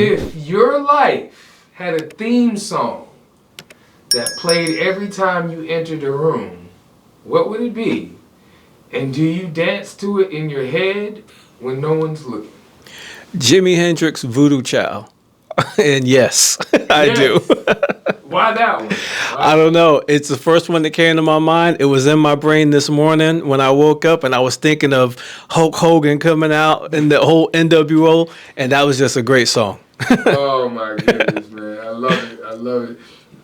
If your life had a theme song that played every time you entered a room, what would it be? And do you dance to it in your head when no one's looking? Jimi Hendrix, Voodoo Child. And yes, I do. Why that one? I don't know. It's the first one that came to my mind. It was in my brain this morning when I woke up, and I was thinking of Hulk Hogan coming out and the whole NWO, and that was just a great song. Oh my goodness, man. I love it. I love it.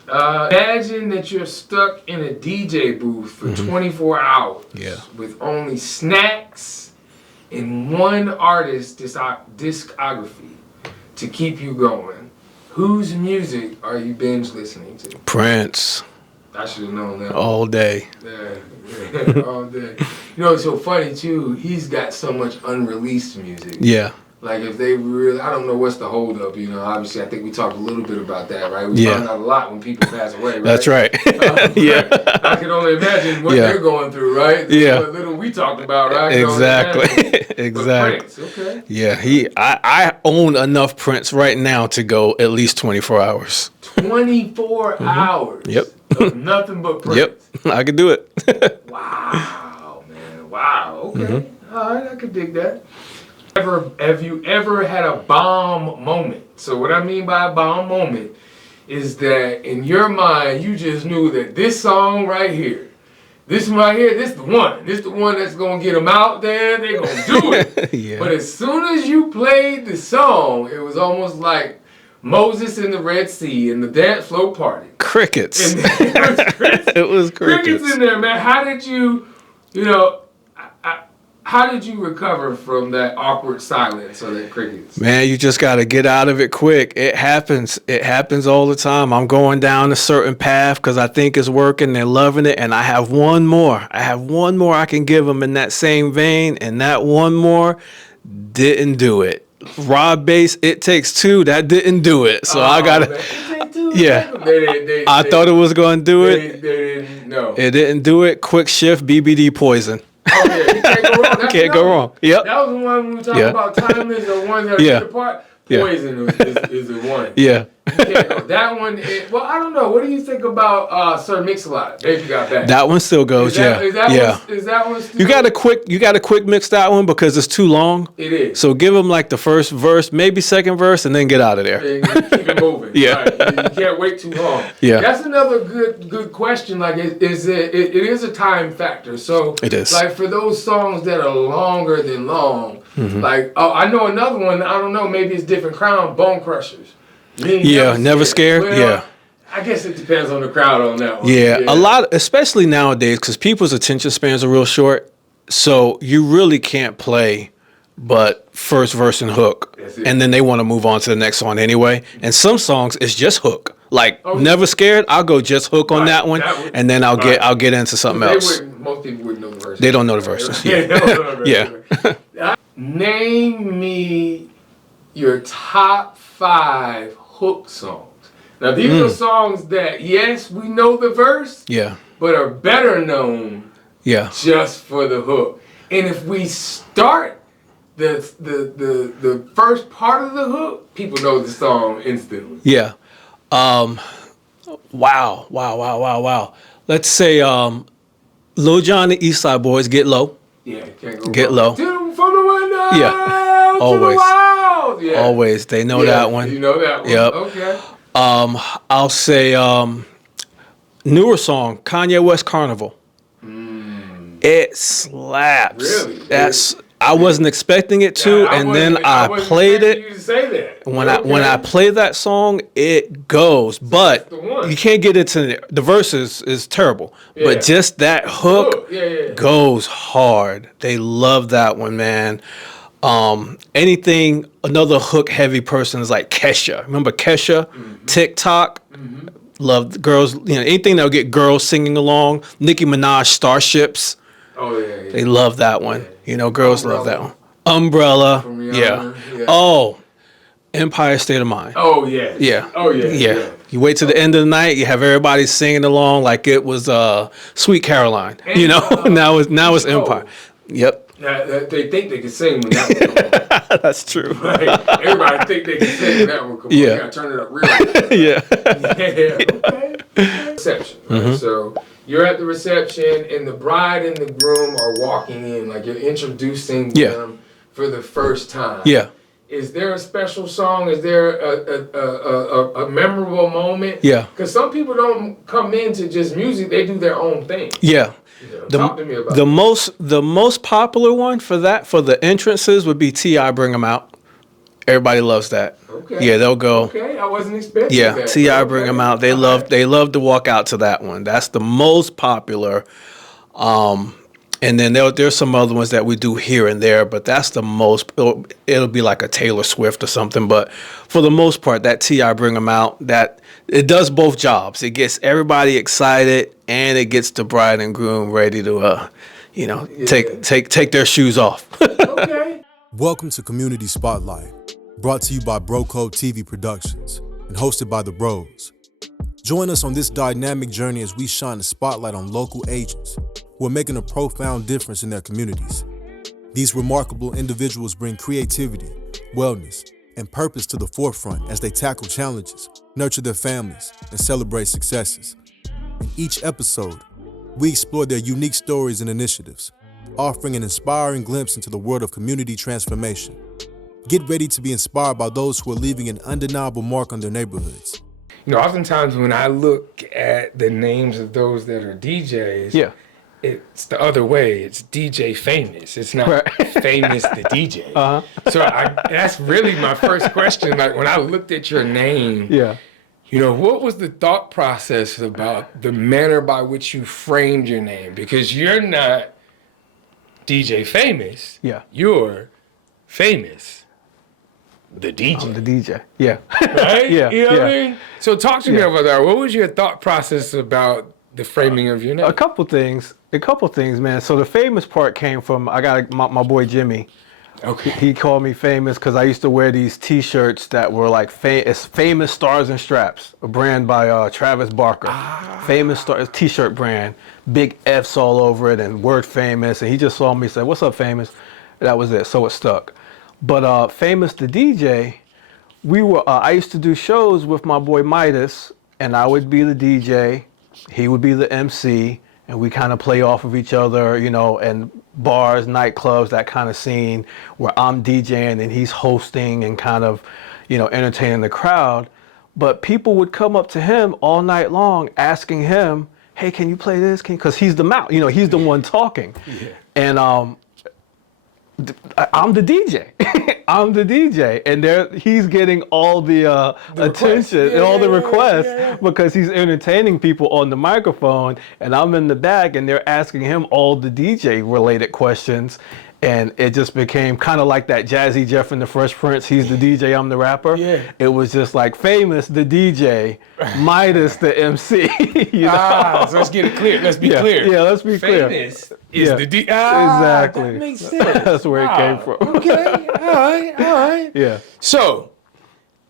Imagine that you're stuck in a DJ booth for 24 hours with only snacks and one artist's discography to keep you going. Whose music are you binge listening to? Prince. I should have known that. All day. Yeah, all day. You know, it's so funny too. He's got so much unreleased music. Yeah. Like if they really, I don't know what's the hold up, you know, obviously I think we talked a little bit about that, right? We found out a lot when people pass away, right? That's right. Yeah. I can only imagine what they're going through, right? Yeah. What little we talked about, right? Exactly. Exactly. Prince, okay. Yeah, I own enough Prince right now to go at least 24 hours. 24 hours? Yep. Of nothing but Prince? Yep, I could do it. Wow, man. Wow, okay. All right, I could dig that. Have you ever had a bomb moment? So what I mean by a bomb moment is that in your mind, you just knew that this song right here, this one right here, this the one. This the one that's going to get them out there. They're going to do it. Yeah. But as soon as you played the song, it was almost like Moses in the Red Sea and the dance floor party. Crickets. And it was crickets. It was crickets. Crickets in there, man. How did you, how did you recover from that awkward silence or that crickets? Man, you just got to get out of it quick. It happens. It happens all the time. I'm going down a certain path because I think it's working. They're loving it. And I have one more. I can give them in that same vein. And that one more didn't do it. Rob Bass, It Takes Two. That didn't do it. So I got to. Yeah. I thought it was going to do it. They didn't know. It didn't do it. Quick Shift, BBD Poison. Oh, yeah. You can't go wrong. Can't go wrong. Yep. That was the one we were talking about timeless or ones that are apart. Poison is the one. Yeah. You can't go. That one, well, I don't know. What do you think about Sir Mix-a-Lot? Baby Got Back. That one still goes, Is that one still? You got to quick mix that one because it's too long. It is. So give them like the first verse, maybe second verse, and then get out of there. And keep it moving. Yeah. Right. You can't wait too long. Yeah. That's another good question. Like, it is a time factor. So it is. Like for those songs that are longer than long, like I know another one. I don't know. Maybe it's different crown. Bone Crushers. Never scared. Well, yeah. I guess it depends on the crowd on that one. Yeah, a lot, especially nowadays, because people's attention spans are real short. So you really can't play but first verse and hook. And then they want to move on to the next song anyway. And some songs, it's just hook. Like Never Scared, I'll go just hook on that one, and then I'll get into something else. Most people wouldn't know the verses. They don't know the verses. Yeah. Name me your top 5 hook songs. Now these are songs that, yes, we know the verse, but are better known just for the hook. And if we start the first part of the hook, people know the song instantly. Yeah. Wow. Let's say Lil Jon and East Side Boys, Get Low. Yeah, can't go Get wrong. Low. From the window. Yeah. Always. To the wild. Yeah. Always. They know that one. You know that one. Yep. Okay. I'll say newer song, Kanye West Carnival. It slaps. Really? I wasn't expecting it to, and then I played it. You to say that. When I play that song, it goes. But you can't get into the verses is terrible. Yeah. But just that hook goes hard. They love that one, man. Anything another hook heavy person is like Kesha. Remember Kesha? TikTok. Love girls. Anything that'll get girls singing along. Nicki Minaj, Starships. Oh yeah. They love that one. Girls love that one. Umbrella. Yeah. Oh, Empire State of Mind. Oh yeah. Yeah. Oh yeah. You wait till the end of the night. You have everybody singing along like it was Sweet Caroline. And, now it's Empire. Yep. They think they can sing when that one comes on. That's true. Right? Everybody think they can sing when that one comes on. You gotta turn it up real loud. Yeah. Okay. Reception. Right? So you're at the reception, and the bride and the groom are walking in, like you're introducing them for the first time. Yeah. Is there a special song? Is there a memorable moment? Yeah. Because some people don't come into just music; they do their own thing. Yeah. Talk to me about the most popular one for the entrances would be T.I. Bring 'Em Out. Everybody loves that. Okay. Yeah, they'll go. Okay, I wasn't expecting that. Yeah, T.I. Bring 'Em Out. They love to walk out to that one. That's the most popular. And then there's some other ones that we do here and there, but that's the most. It'll be like a Taylor Swift or something, but for the most part, that T.I. Bring 'Em Out, that it does both jobs. It gets everybody excited, and it gets the bride and groom ready to, take their shoes off. Okay. Welcome to Community Spotlight, brought to you by Bro Code TV Productions and hosted by the Bros. Join us on this dynamic journey as we shine the spotlight on local agents who are making a profound difference in their communities. These remarkable individuals bring creativity, wellness, and purpose to the forefront as they tackle challenges, nurture their families, and celebrate successes. In each episode, we explore their unique stories and initiatives, offering an inspiring glimpse into the world of community transformation. Get ready to be inspired by those who are leaving an undeniable mark on their neighborhoods. Oftentimes when I look at the names of those that are DJs, it's the other way. It's DJ Famous. It's not Famous the DJ. So that's really my first question. Like when I looked at your name, what was the thought process about the manner by which you framed your name? Because you're not DJ Famous. You're Famous the DJ. I'm the DJ. Yeah. Right? Yeah. You know what I mean? So talk to me about that. What was your thought process about the framing of your name? A couple things, man. So the famous part came from, I got my boy Jimmy. Okay. He called me famous because I used to wear these T-shirts that were like famous Stars and Straps, a brand by Travis Barker. Famous Stars T-shirt brand, big F's all over it and word famous. And he just saw me, said, "What's up, famous?" That was it. So it stuck. But Famous the DJ, I used to do shows with my boy Midas, and I would be the DJ, he would be the MC, and we kind of play off of each other, and bars, nightclubs, that kind of scene where I'm DJing and he's hosting and kind of, entertaining the crowd. But people would come up to him all night long asking him, "Hey, can you play this? Because he's the mouth, he's the one talking." And I'm the DJ. I'm the DJ, and he's getting all the attention and all the requests because he's entertaining people on the microphone, and I'm in the back, and they're asking him all the DJ-related questions, and it just became kind of like that Jazzy Jeff and the Fresh Prince. He's the DJ, I'm the rapper. It was just like Famous the DJ, Midas the MC. So let's get it clear. Let's be clear. Yeah, let's be clear. Famous is the DJ. Exactly. That makes sense. That's where it came from. Okay. All right. Yeah. So,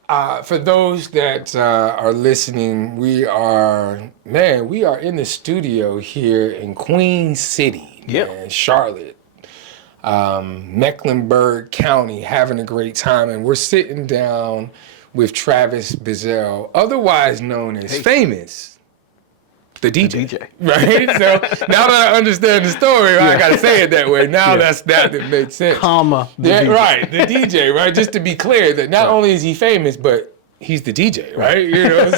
for those that are listening, we are in the studio here in Queen City, Charlotte, Mecklenburg County, having a great time, and we're sitting down with Travis Bizzell, otherwise known as Famous the DJ. Right? So now that I understand the story, I gotta say it that way. Now that makes sense. The DJ. Right, the DJ, right? Just to be clear that not only is he famous, but he's the DJ, right?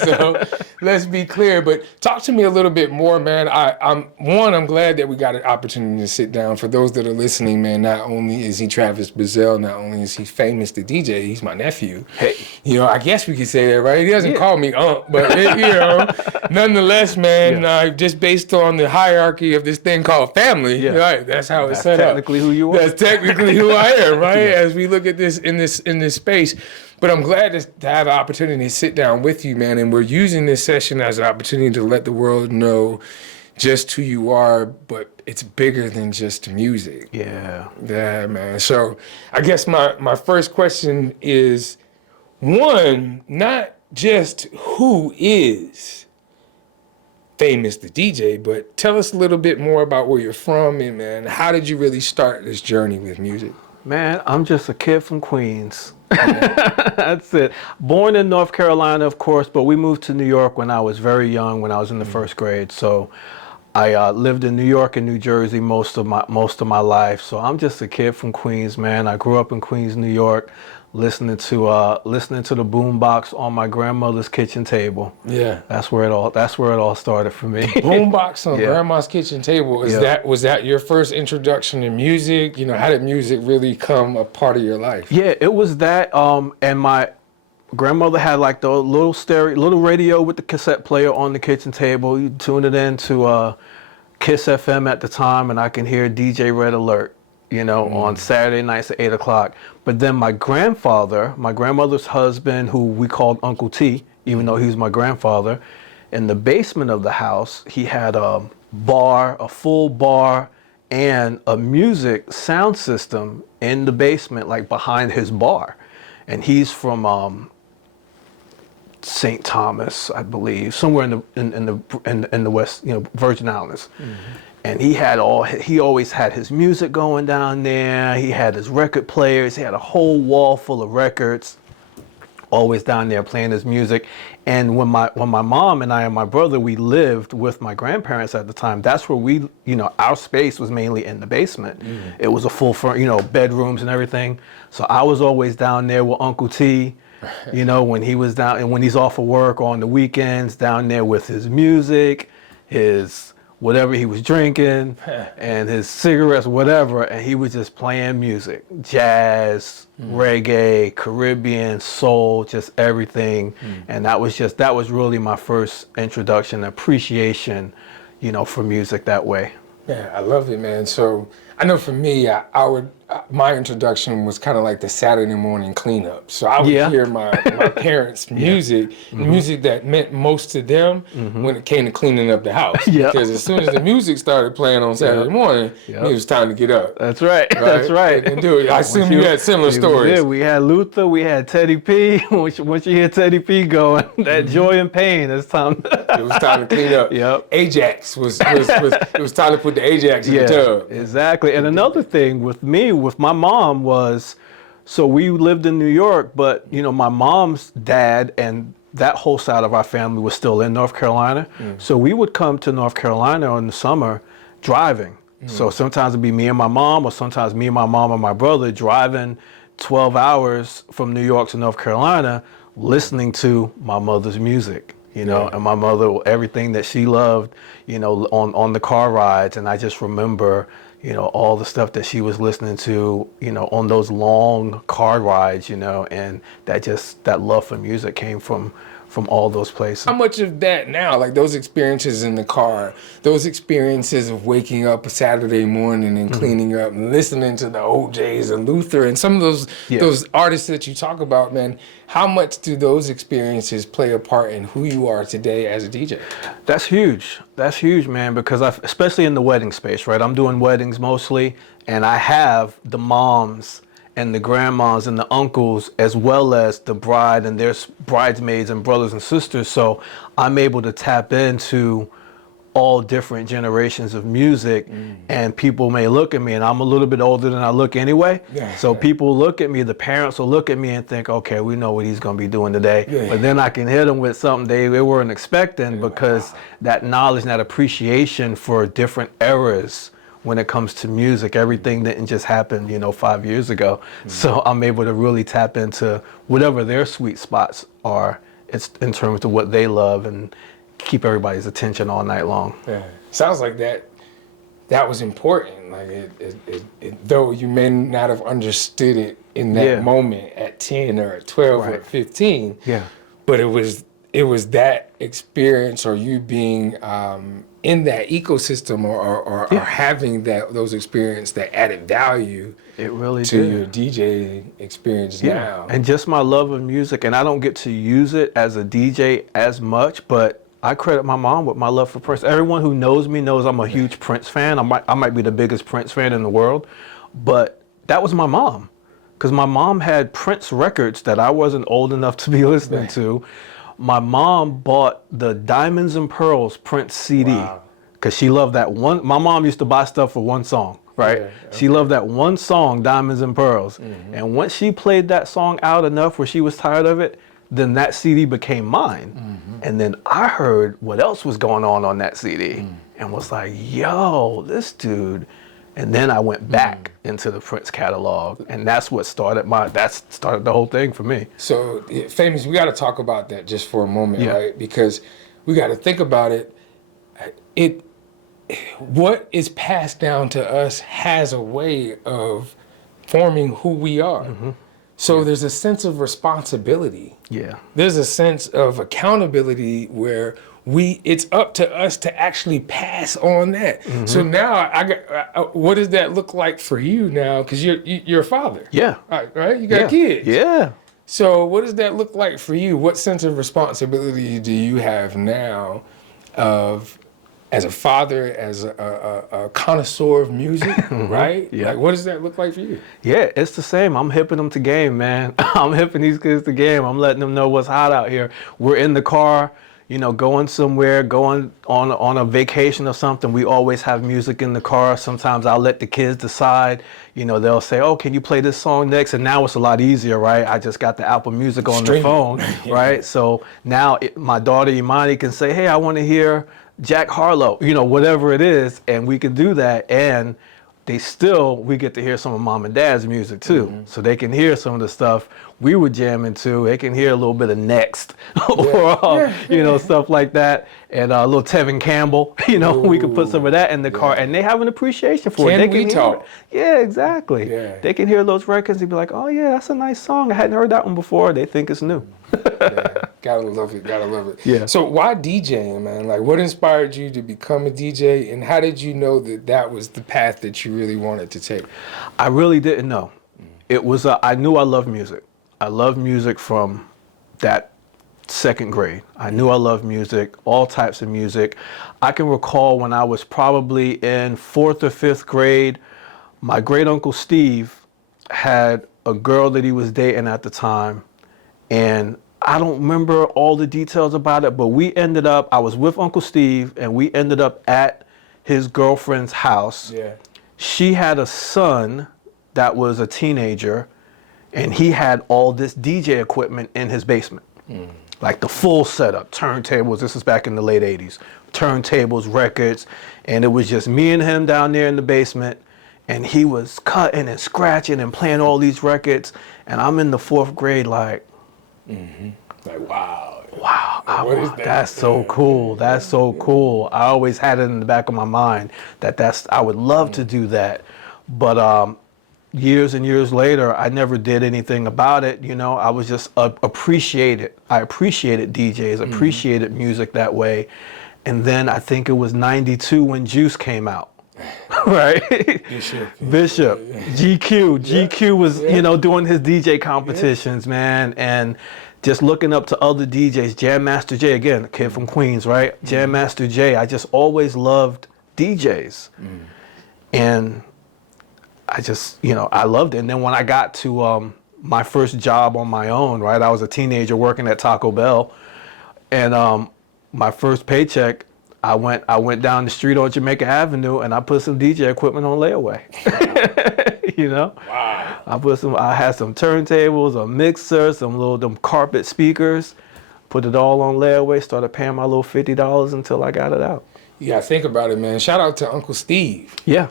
So let's be clear. But talk to me a little bit more, man. I'm glad that we got an opportunity to sit down. For those that are listening, man, not only is he Travis Bizzell, not only is he Famous the DJ, he's my nephew. Hey. I guess we could say that, right? He doesn't call me but nonetheless, man, just based on the hierarchy of this thing called family, right? That's how it's set up. That's technically who you are. That's technically who I am, right? As we look at this in this space. But I'm glad to have an opportunity to sit down with you, man. And we're using this session as an opportunity to let the world know just who you are, but it's bigger than just music. Yeah, man. So I guess my first question is, one, not just who is famous to DJ, but tell us a little bit more about where you're from and, man, how did you really start this journey with music? Man, I'm just a kid from Queens. That's it. Born in North Carolina, of course, but we moved to New York when I was very young, when I was in the first grade. So I lived in New York and New Jersey most of my life. So I'm just a kid from Queens, man. I grew up in Queens, New York, listening to the boombox on my grandmother's kitchen table. Yeah, that's where it all started for me. Boombox on Yeah. grandma's kitchen table. Yeah. Was that your first introduction to music? You know, how did music really come a part of your life? Yeah, it was that. And my grandmother had like the little radio with the cassette player on the kitchen table. You tune it in to Kiss FM at the time, and I can hear DJ Red Alert, on Saturday nights at 8 o'clock. But then my grandmother's husband, who we called Uncle T, even though he was my grandfather, in the basement of the house, he had a full bar, and a music sound system in the basement, like behind his bar. And he's from St. Thomas, I believe, somewhere in the West, Virgin Islands. And he always had his music going down there. He had his record players. He had a whole wall full of records, always down there playing his music. And when my mom and I and my brother, we lived with my grandparents at the time, that's where our space was mainly in the basement. It was a full, bedrooms and everything. So I was always down there with Uncle T, when he was down, and when he's off of work or on the weekends, down there with his music, his whatever he was drinking, and his cigarettes, whatever, and he was just playing music, jazz, reggae, Caribbean, soul, just everything. And that was really my first introduction, appreciation, for music that way. Yeah, I love it, man. So I know for me, my introduction was kind of like the Saturday morning cleanup. So I would hear my parents' music, music that meant most to them when it came to cleaning up the house. Because as soon as the music started playing on Saturday morning, it was time to get up. That's right. That's right. And do it. I assume you had similar stories. Yeah, we had Luther, we had Teddy P. Once you hear Teddy P going, that joy and pain, it's time. It was time to clean up. Yep. Ajax was it was time to put the Ajax in the tub. Exactly. And another thing with my mom was, so we lived in New York, but my mom's dad and that whole side of our family was still in North Carolina. So we would come to North Carolina in the summer driving. So sometimes it'd be me and my mom, or sometimes me and my mom and my brother driving 12 hours from New York to North Carolina, listening to my mother's music. And my mother, everything that she loved, on the car rides. And I just remember, all the stuff that she was listening to, on those long car rides, and that love for music came from all those places. How much of that now, like those experiences in the car, those experiences of waking up a Saturday morning and cleaning up and listening to the OJs and Luther and some of those artists that you talk about, man, how much do those experiences play a part in who you are today as a DJ? That's huge. That's huge, man, because especially in the wedding space, right? I'm doing weddings mostly, and I have the moms and the grandmas and the uncles, as well as the bride and their bridesmaids and brothers and sisters. So I'm able to tap into all different generations of music, and people may look at me, and I'm a little bit older than I look anyway. So people look at me, the parents will look at me and think, okay, we know what he's going to be doing today. But then I can hit them with something they weren't expecting, because that knowledge and that appreciation for different eras when it comes to music, everything didn't just happen, 5 years ago. So I'm able to really tap into whatever their sweet spots are. It's in terms of what they love, and keep everybody's attention all night long. Yeah. Sounds like that was important. Like though you may not have understood it in that moment at 10 or at 12 or at 15. But it was that experience, or you being in that ecosystem, or having those experiences that added value. It really to did. your DJ experience now. And just my love of music, and I don't get to use it as a DJ as much, but I credit my mom with my love for Prince. Everyone who knows me knows I'm a huge Prince fan. I might be the biggest Prince fan in the world, but that was my mom, because my mom had Prince records that I wasn't old enough to be listening to. My mom bought the Diamonds and Pearls Prince CD because she loved that one. My mom used to buy stuff for one song, right? Yeah, She loved that one song, Diamonds and Pearls. And once she played that song out enough where she was tired of it, then that CD became mine. And then I heard what else was going on that CD and was like, yo, this dude. And then I went back into the Prince catalog, and that's what started the whole thing for me. So, Famous, we got to talk about that just for a moment, right? Because we got to think about it. What is passed down to us has a way of forming who we are. So there's a sense of responsibility. Yeah. There's a sense of accountability where it's up to us to actually pass on that. So now what does that look like for you now? Because you're a father. Yeah. Right? You got kids. Yeah. So what does that look like for you? What sense of responsibility do you have now as a father, as a connoisseur of music, right? Yeah. Like, what does that look like for you? Yeah, it's the same. I'm hipping them to game, man. I'm hipping these kids to game. I'm letting them know what's hot out here. We're in the car, going somewhere, going on a vacation or something. We always have music in the car. Sometimes I'll let the kids decide. They'll say, oh, can you play this song next? And now it's a lot easier, right? I just got the Apple Music on the phone, right? So now my daughter Imani can say, hey, I want to hear Jack Harlow, whatever it is, and we can do that, and we get to hear some of mom and dad's music too, so they can hear some of the stuff we were jamming to. They can hear a little bit of Next, or stuff like that, and a little Tevin Campbell. We can put some of that in the car, and they have an appreciation for it. They can hear it. Yeah, exactly. Yeah. They can hear those records and be like, oh yeah, that's a nice song. I hadn't heard that one before. They think it's new. Gotta love it. Yeah. So why DJing, man? Like, what inspired you to become a DJ, and how did you know that was the path that you really wanted to take? I really didn't know. It was I knew I loved music. I loved music from that second grade. I knew I loved music, all types of music. I can recall when I was probably in 4th or 5th grade, my great uncle Steve had a girl that he was dating at the time, and I don't remember all the details about it, but I was with Uncle Steve, and we ended up at his girlfriend's house. Yeah. She had a son that was a teenager, and he had all this DJ equipment in his basement. Like the full setup, turntables, this is back in the late 80s, turntables, records, and it was just me and him down there in the basement, and he was cutting and scratching and playing all these records, and I'm in the 4th grade like, like, wow, what is that? That's so cool. That's so cool. I always had it in the back of my mind I would love to do that. But years and years later, I never did anything about it. I was just appreciated. I appreciated DJs, appreciated music that way. And then I think it was 92 when Juice came out. Right? Bishop. GQ was, doing his DJ competitions, man, and just looking up to other DJs, Jam Master Jay, again, a kid from Queens, right? Jam Master Jay. I just always loved DJs. And I just, I loved it. And then when I got to my first job on my own, right? I was a teenager working at Taco Bell, and my first paycheck, I went down the street on Jamaica Avenue and I put some DJ equipment on layaway. Wow. I had some turntables, a mixer, them carpet speakers, put it all on layaway, started paying my little $50 until I got it out. You gotta think about it, man. Shout out to Uncle Steve. Yeah.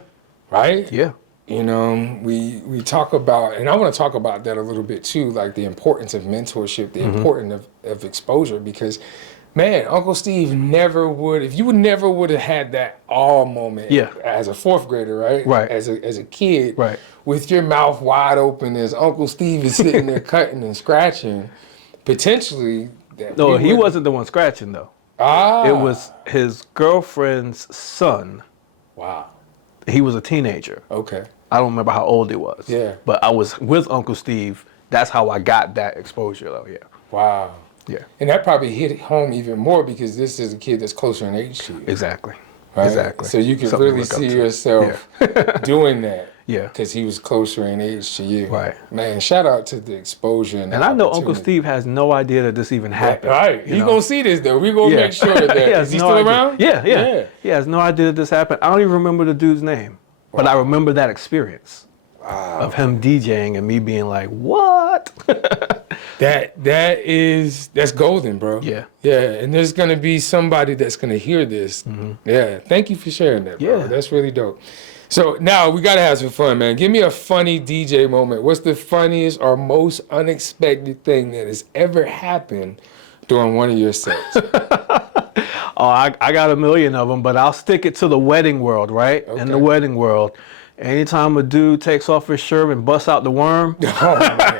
Right? Yeah. We talk about, and I want to talk about that a little bit too, like the importance of mentorship, the importance of exposure, because man, Uncle Steve never would have had that awe moment as a 4th grader, right? Right. As a kid, right, with your mouth wide open as Uncle Steve is sitting there cutting and scratching, potentially. No, he wasn't the one scratching though. It was his girlfriend's son. Wow. He was a teenager. Okay. I don't remember how old he was. Yeah. But I was with Uncle Steve. That's how I got that exposure though, yeah. Wow. Yeah. And that probably hit home even more because this is a kid that's closer in age to you. Exactly. Right? Exactly. So you can really see yourself doing that. Yeah. Because he was closer in age to you. Right. Man, shout out to the exposure and And I know Uncle opportunity. Steve has no idea that this even happened. Right. you He know? gonna see this though. We gonna Yeah. make sure that He has is he no still idea. around? Yeah. He has no idea that this happened. I don't even remember the dude's name, but I remember that experience of him DJing and me being like, "What?" That's golden, bro. Yeah. Yeah. And there's gonna be somebody that's gonna hear this. Yeah. Thank you for sharing that, bro. Yeah. That's really dope. So now we gotta have some fun, man. Give me a funny DJ moment. What's the funniest or most unexpected thing that has ever happened during one of your sets? Oh, I got a million of them, but I'll stick it to the wedding world, right? In the wedding world, anytime a dude takes off his shirt and busts out the worm, Oh, man.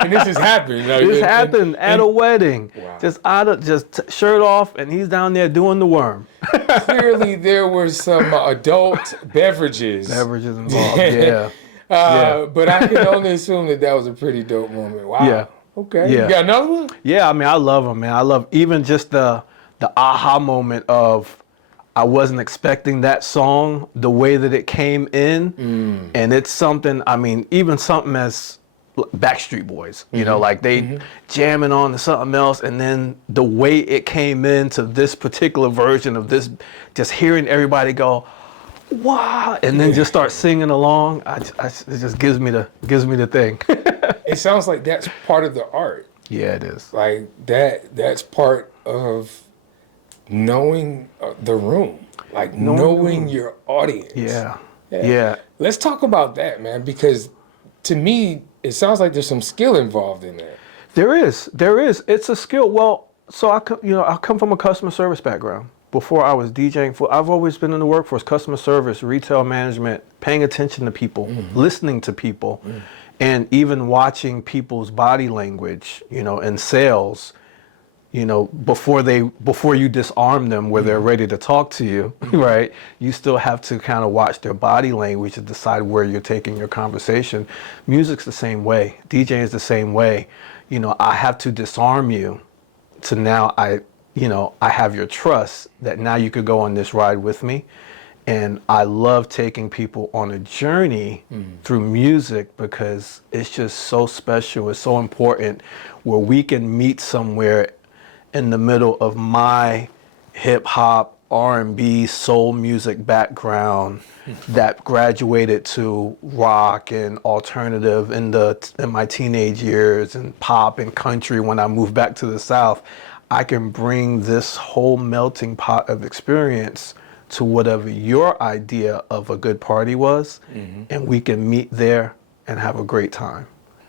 And this has happened. Like, this happened at a wedding. Wow. Just shirt off, and he's down there doing the worm. Clearly, there were some adult beverages. Beverages involved, yeah. But I can only assume that was a pretty dope moment. Wow. Yeah. Okay. Yeah. You got another one? Yeah, I mean, I love them, man. I love even just the aha moment of I wasn't expecting that song the way that it came in, and it's something. I mean, even something as Backstreet Boys, you know, like they jamming on to something else, and then the way it came into this particular version of this, just hearing everybody go, "Wow!" and then just start singing along. It just gives me the thing. It sounds like that's part of the art. Yeah, it is. Like that's part of knowing the room, like knowing your audience. Yeah. Let's talk about that, man, because to me, it sounds like there's some skill involved in that. There is. It's a skill. Well, so I come from a customer service background. Before I was DJing, I've always been in the workforce, customer service, retail management, paying attention to people, listening to people, and even watching people's body language, in sales, before you disarm them where they're ready to talk to you, right? You still have to kind of watch their body language to decide where you're taking your conversation. Music's the same way. DJing is the same way. I have to disarm you to now I have your trust that now you could go on this ride with me. And I love taking people on a journey through music because it's just so special. It's so important where we can meet somewhere in the middle of my hip hop, R&B, soul music background that graduated to rock and alternative in my teenage years and pop and country when I moved back to the South. I can bring this whole melting pot of experience to whatever your idea of a good party was, and we can meet there and have a great time.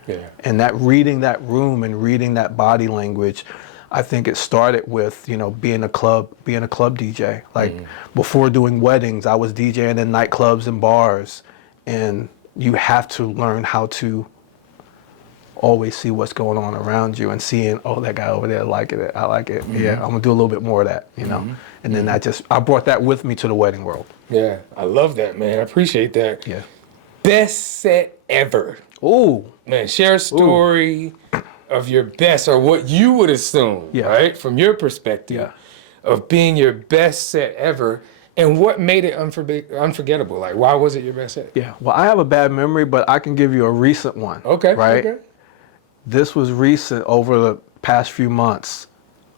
Yeah. And that reading that room and reading that body language, I think it started with, being a club DJ. Like before doing weddings, I was DJing in nightclubs and bars, and you have to learn how to always see what's going on around you and seeing, oh, that guy over there liking it. I like it. Yeah, I'm gonna do a little bit more of that, And then I brought that with me to the wedding world. Yeah, I love that, man. I appreciate that. Yeah. Best set ever. Ooh. Man, share a story of your best, or what you would assume, right, from your perspective, of being your best set ever, and what made it unforgettable. Like, why was it your best set? Yeah. Well, I have a bad memory, but I can give you a recent one. Okay. Right. Okay. This was recent, over the past few months.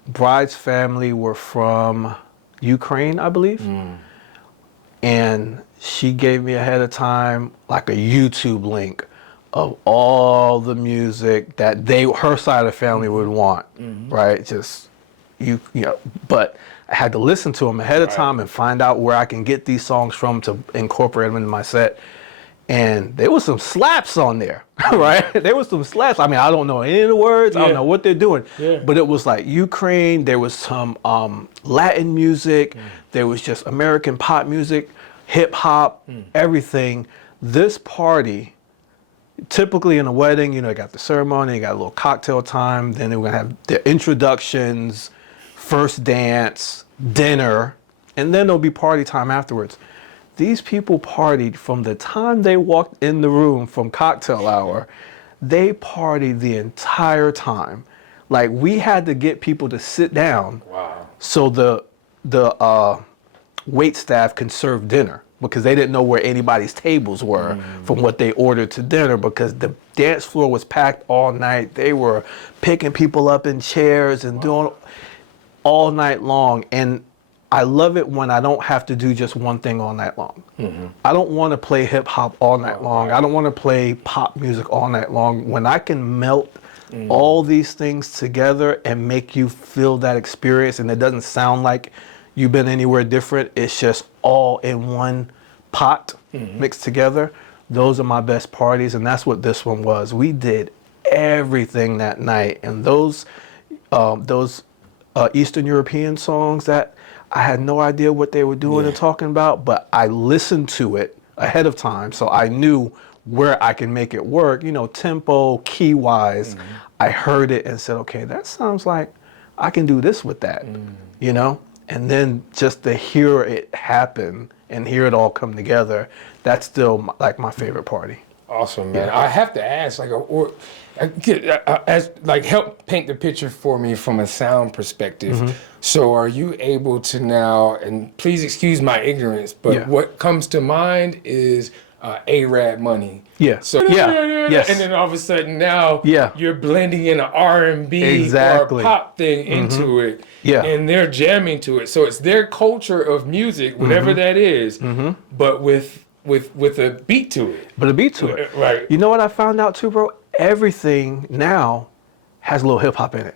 Bride's family were from Ukraine, I believe. And she gave me ahead of time like a YouTube link of all the music that her side of the family would want, right? Just but I had to listen to them ahead of time and find out where I can get these songs from to incorporate them into my set. And there was some slaps on there, right? There was some slaps. I mean, I don't know any of the words. I don't know what they're doing. Yeah. But it was like Ukraine. There was some Latin music. There was just American pop music, hip hop, everything. This party, typically in a wedding, you got the ceremony, you got a little cocktail time. Then we're going to have the introductions, first dance, dinner, and then there'll be party time afterwards. These people partied from the time they walked in the room from cocktail hour. They partied the entire time. Like, we had to get people to sit down so the wait staff can serve dinner. because they didn't know where anybody's tables were from what they ordered to dinner, because the dance floor was packed all night. They were picking people up in chairs and doing all night long. And I love it when I don't have to do just one thing all night long. I don't want to play hip hop all night long. I don't want to play pop music all night long. When I can melt all these things together and make you feel that experience, and it doesn't sound like you've been anywhere different, it's just all in one pot mixed together. Those are my best parties, and that's what this one was. We did everything that night, and those Eastern European songs that I had no idea what they were doing and talking about, but I listened to it ahead of time, so I knew where I can make it work, you know, tempo, key wise. I heard it and said, okay, that sounds like I can do this with that, you know? And then just to hear it happen and hear it all come together, that's still like my favorite party. Awesome, man. I have to ask, help paint the picture for me from a sound perspective. So are you able to now, and please excuse my ignorance, but what comes to mind is A-Rap money. So Yes. And then all of a sudden now you're blending in an R&B or pop thing into it. And they're jamming to it. So it's their culture of music, whatever that is, but with a beat to it. But a beat to it. Right. You know what I found out too, bro? Everything now has a little hip hop in it.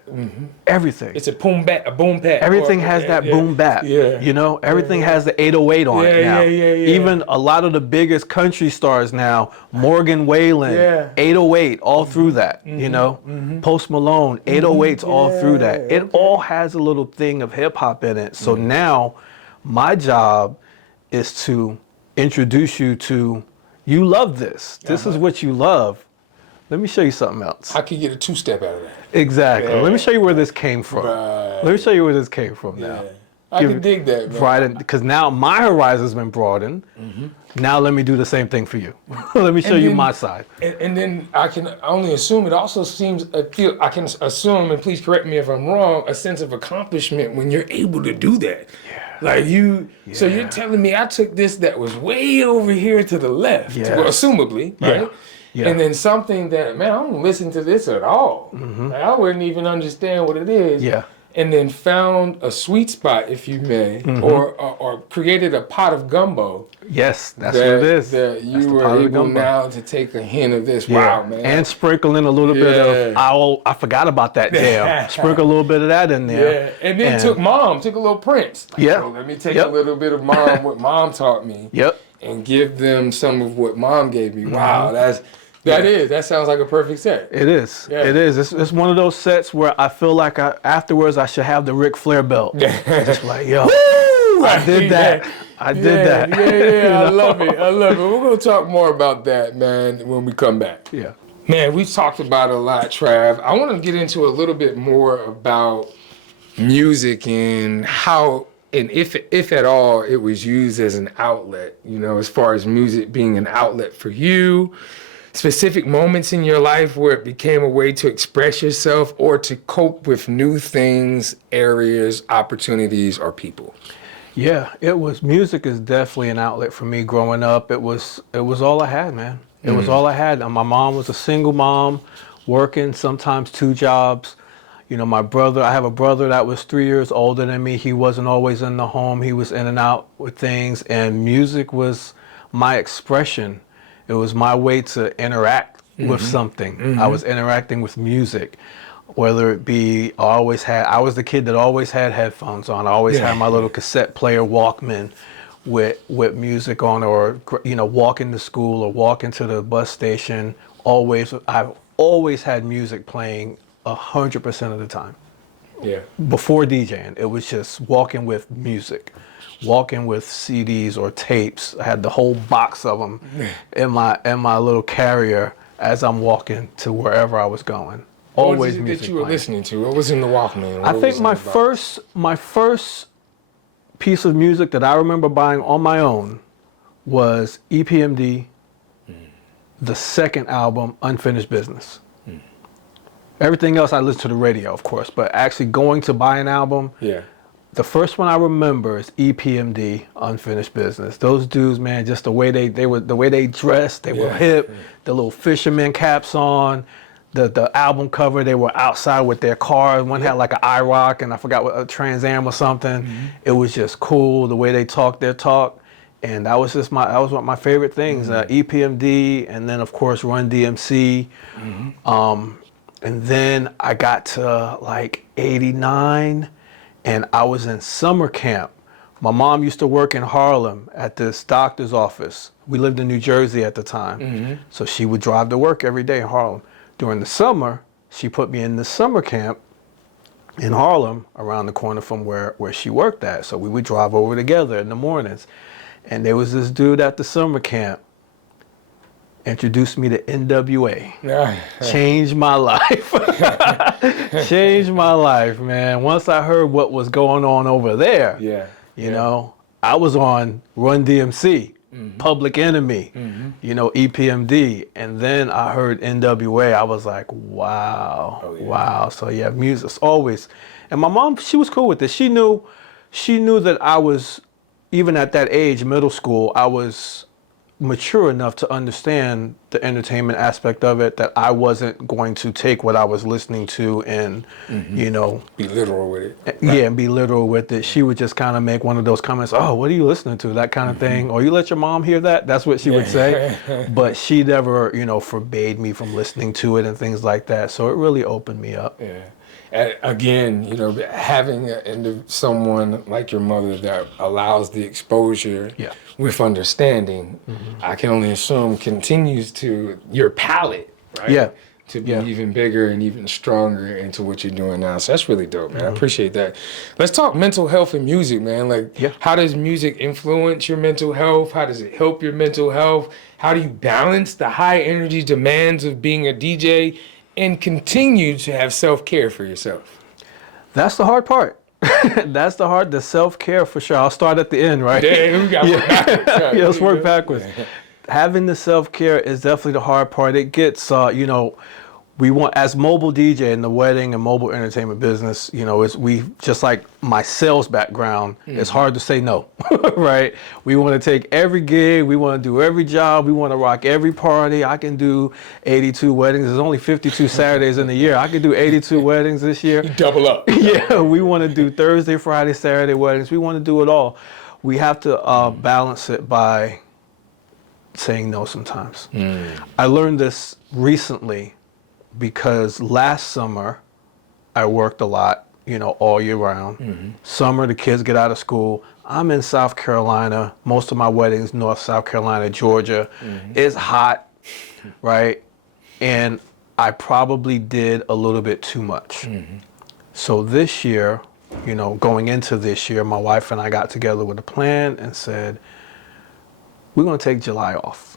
Everything. It's a boom bap. Everything has that boom bap. You know, everything has the 808 on it now. Even a lot of the biggest country stars now, Morgan Wallen, 808 all through that. You know, Post Malone, 808s all through that. It all has a little thing of hip hop in it. So now my job is to introduce you to, you love this. This is what you love. Let me show you something else. I could get a two-step out of that. Exactly. Let me show you where this came from. Right. Let me show you where this came from now. I can dig that, man. Right, because now my horizon's been broadened. Now let me do the same thing for you. Let me show you my side. And then I can only assume it also seems, I can assume, and please correct me if I'm wrong, a sense of accomplishment when you're able to do that. Like so you're telling me I took this that was way over here to the left, well, assumably, right? And then something that, man, I don't listen to this at all. Like, I wouldn't even understand what it is. And then found a sweet spot, if you may, or created a pot of gumbo. Yes, that's what it is. That you were able now to take a hint of this. Wow, man. And sprinkle in a little bit of, I forgot about that jam. Sprinkle a little bit of that in there. And then took a little Prince. Like, so let me take a little bit of what mom taught me. And give them some of what mom gave me. Wow, that sounds like a perfect set. It is. It is. It's one of those sets where I feel like afterwards I should have the Ric Flair belt. Just like, yo, I did that. I did that. I love it. We're going to talk more about that, man, when we come back. Man, we've talked about it a lot, Trav. I want to get into a little bit more about music and how, and if at all, it was used as an outlet, you know, as far as music being an outlet for you. Specific moments in your life where it became a way to express yourself or to cope with new things, areas, opportunities, or people. Yeah, music is definitely an outlet for me growing up. It was all I had, man. It was all I had. My mom was a single mom, working sometimes 2 jobs. You know, I have a brother that was 3 years older than me. He wasn't always in the home. He was in and out with things, and music was my expression. It was my way to interact with something. I was interacting with music, whether it be, I was the kid that always had headphones on. I always had my little cassette player Walkman with music on, or, you know, walking to school or walking to the bus station. I've always had music playing 100% of the time. Before DJing, it was just walking with music. Walking with CDs or tapes. I had the whole box of them in my little carrier as I'm walking to wherever I was going. Always music. What was it that you were playing. listening to? What was in the Walkman? I think my first piece of music that I remember buying on my own was EPMD, the second album, Unfinished Business. Everything else I listened to the radio, of course, but actually going to buy an album. The first one I remember is EPMD, Unfinished Business. Those dudes, man, just the way the way they dressed, they were hip, the little fisherman caps on, the album cover, they were outside with their car. One had like an IROC and I forgot what, a Trans Am or something. It was just cool the way they talked their talk. And that was one of my favorite things. EPMD, and then of course Run DMC. And then I got to like 89 and I was in summer camp. My mom used to work in Harlem at this doctor's office. We lived in New Jersey at the time. So she would drive to work every day in Harlem. During the summer, she put me in the summer camp in Harlem around the corner from where she worked at. So we would drive over together in the mornings. And there was this dude at the summer camp, introduced me to NWA. Changed my life. Changed my life, man. Once I heard what was going on over there, you know, I was on Run DMC, Public Enemy, you know, EPMD. And then I heard NWA. I was like, wow, wow. So yeah, music's always. And my mom, she was cool with this. She knew that I was, even at that age, middle school, I was mature enough to understand the entertainment aspect of it, that I wasn't going to take what I was listening to and, you know, be literal with it. Yeah, and be literal with it. She would just kind of make one of those comments, oh, what are you listening to? That kind of thing. Or you let your mom hear that? That's what she would say. But she never, you know, forbade me from listening to it and things like that. So it really opened me up. Yeah. And again, you know, having someone like your mother that allows the exposure with understanding, I can only assume continues to your palate, right? To be even bigger and even stronger into what you're doing now. So that's really dope, man. I appreciate that. Let's talk mental health and music, man. Like, how does music influence your mental health? How does it help your mental health? How do you balance the high energy demands of being a DJ and continue to have self-care for yourself? That's the hard part. That's the self-care for sure. I'll start at the end, right? Yeah, we got to work backwards. Let's work backwards. Having the self-care is definitely the hard part. It gets, you know, we want, as mobile DJ in the wedding and mobile entertainment business, you know, we just like my sales background, it's hard to say no, right? We want to take every gig, we want to do every job, we want to rock every party. I can do 82 weddings. There's only 52 Saturdays in the year. I could do 82 weddings this year. You double up. Yeah, we want to do Thursday, Friday, Saturday weddings. We want to do it all. We have to balance it by saying no sometimes. I learned this recently because last summer I worked a lot, you know, all year round. Summer, the kids get out of school. I'm in South Carolina. Most of my weddings, North South Carolina, Georgia. It's hot, right? And I probably did a little bit too much. So this year, you know, going into this year, my wife and I got together with a plan and said, we're going to take July off.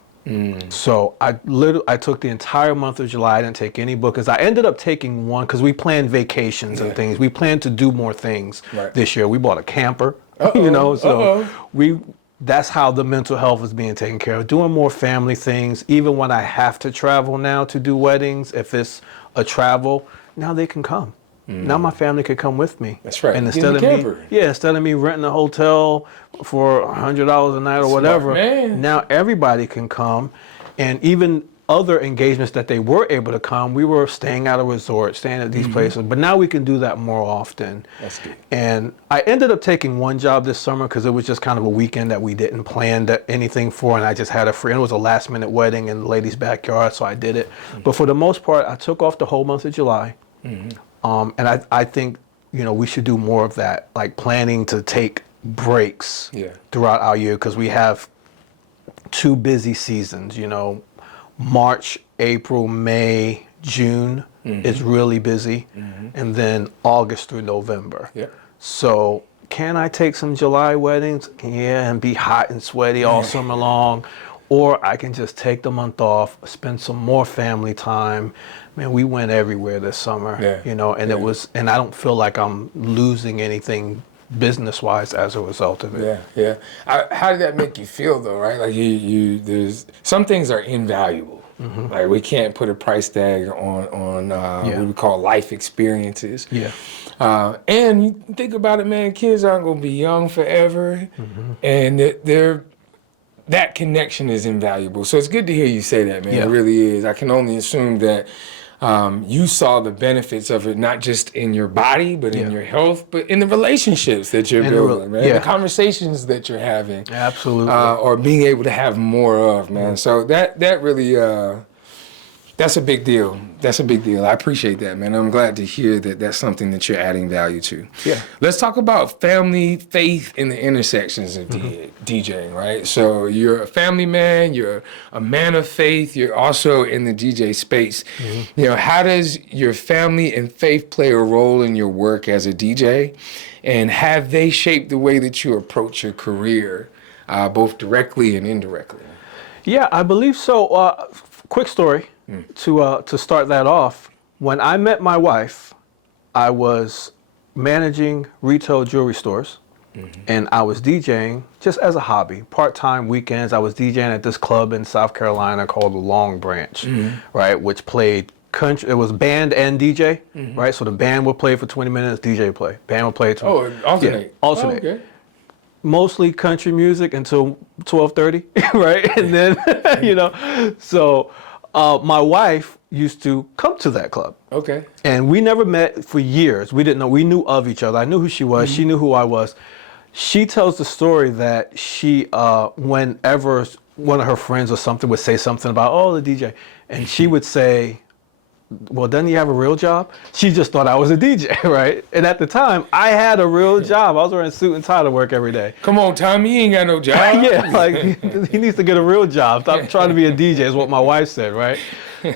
So I took the entire month of July. I didn't take any bookings. I ended up taking one because we planned vacations and things. We planned to do more things this year. We bought a camper, you know, so that's how the mental health is being taken care of. Doing more family things. Even when I have to travel now to do weddings, if it's a travel, now they can come. Now my family could come with me. That's right. And instead of me renting a hotel for $100 a night or whatever, now everybody can come. And even other engagements that they were able to come, we were staying at a resort, staying at these places. But now we can do that more often. That's good. And I ended up taking one job this summer because it was just kind of a weekend that we didn't plan anything for, and I just had a free. And it was a last-minute wedding in the lady's backyard, so I did it. But for the most part, I took off the whole month of July. And I think, you know, we should do more of that, like planning to take breaks throughout our year, because we have 2 busy seasons, you know. March, April, May, June is really busy, and then August through November. So can I take some July weddings? Yeah, and be hot and sweaty all summer long. Or I can just take the month off, spend some more family time. Man, we went everywhere this summer, you know, and and I don't feel like I'm losing anything business-wise as a result of it. How did that make you feel though, right? Like there's some things are invaluable, Like we can't put a price tag on what we call life experiences. Yeah. And you think about it, man, kids aren't going to be young forever. And that connection is invaluable. So it's good to hear you say that, man. Yeah. It really is. I can only assume that you saw the benefits of it, not just in your body, but in your health, but in the relationships that you're building, man. The conversations that you're having. Absolutely. Or being able to have more of, man. So that really, that's a big deal. That's a big deal. I appreciate that, man. I'm glad to hear that that's something that you're adding value to. Yeah. Let's talk about family, faith, and the intersections of DJing, right? So you're a family man, you're a man of faith, you're also in the DJ space. You know, how does your family and faith play a role in your work as a DJ? And have they shaped the way that you approach your career, both directly and indirectly? Yeah, I believe so. Quick story to start that off. When I met my wife, I was managing retail jewelry stores, and I was DJing just as a hobby, part-time weekends. I was DJing at this club in South Carolina called the Long Branch, right, which played country. It was band and DJ, right? So the band would play for 20 minutes, DJ would play. Band would play. Alternate. Yeah, alternate. Oh, okay. Mostly country music until 12:30, right? And then, you know, so my wife used to come to that club. Okay. And we never met for years. We didn't know. We knew of each other. I knew who she was. She knew who I was. She tells the story that she, whenever one of her friends or something would say something about, oh, the DJ, and she would say, well, doesn't he have a real job? She just thought I was a DJ, right? And at the time, I had a real job. I was wearing a suit and tie to work every day. Come on, Tommy, you ain't got no job. Yeah, like he needs to get a real job. Stop trying to be a DJ is what my wife said, right?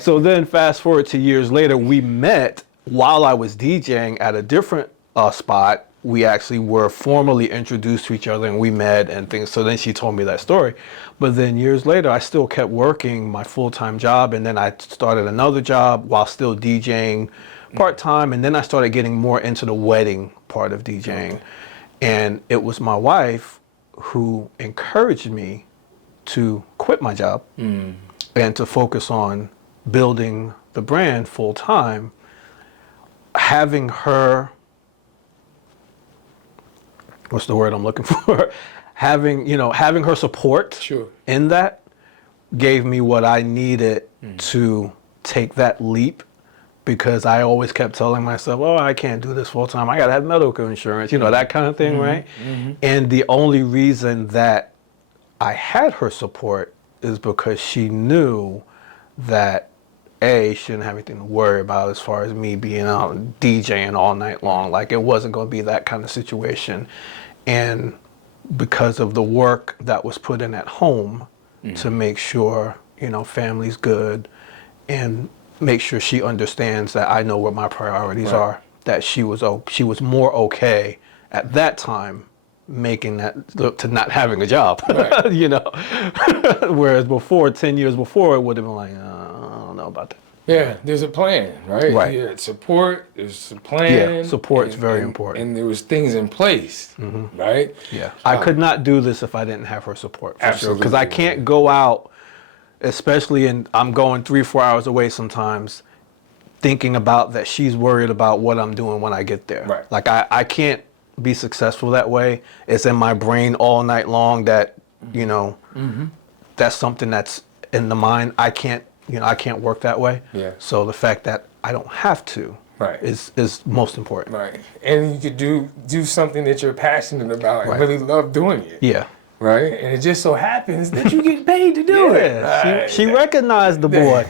So then fast forward to years later, we met while I was DJing at a different spot. We actually were formally introduced to each other and we met and things. So then she told me that story. But then years later, I still kept working my full-time job. And then I started another job while still DJing part-time. And then I started getting more into the wedding part of DJing. And it was my wife who encouraged me to quit my job and to focus on building the brand full-time. Having her, what's the word I'm looking for? having her support in that gave me what I needed to take that leap, because I always kept telling myself, oh, I can't do this full time. I got to have medical insurance, that kind of thing, right? And the only reason that I had her support is because she knew that she didn't have anything to worry about as far as me being out DJing all night long. Like, it wasn't going to be that kind of situation. And because of the work that was put in at home to make sure, family's good and make sure she understands that I know what my priorities are, that she was more okay at that time making that to not having a job, whereas before, 10 years before, it would have been like, I don't know about that. Yeah, there's a plan, right? Right. Yeah, support, there's a plan. Yeah, support's very important. And there was things in place, right? Yeah. I could not do this if I didn't have her support. Absolutely. Because I can't go out, especially I'm going 3-4 hours away sometimes, thinking about that she's worried about what I'm doing when I get there. Right. Like, I can't be successful that way. It's in my brain all night long that, that's something that's in the mind. I can't work that way. Yeah. So the fact that I don't have to is most important. Right. And you could do something that you're passionate about and really love doing it. Yeah. Right? And it just so happens that you get paid to do it. Right. She recognized the boy.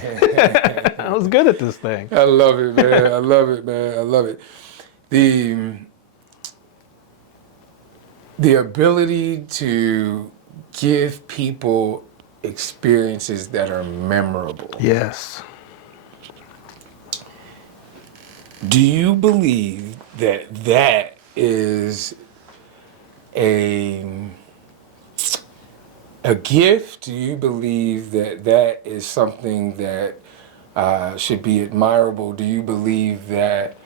I was good at this thing. I love it, man. I love it, man. I love it. The ability to give people experiences that are memorable. Yes. Do you believe that is a gift? Do you believe that is something that should be admirable? Do you believe that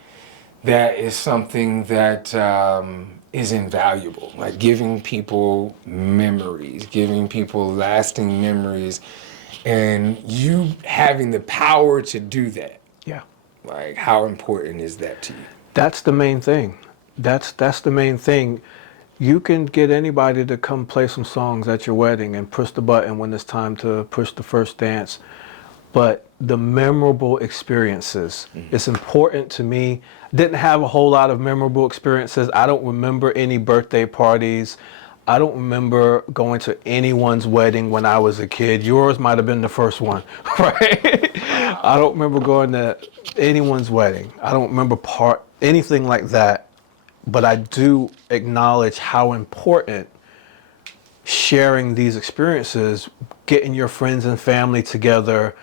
is something that is invaluable, like giving people memories, giving people lasting memories, and you having the power to do that. Yeah. Like, how important is that to you? That's the main thing. That's the main thing. You can get anybody to come play some songs at your wedding and push the button when it's time to push the first dance. But the memorable experiences, it's important to me. Didn't have a whole lot of memorable experiences. I don't remember any birthday parties. I don't remember going to anyone's wedding when I was a kid. Yours might have been the first one, right? I don't remember going to anyone's wedding. I don't remember anything like that. But I do acknowledge how important sharing these experiences, getting your friends and family together,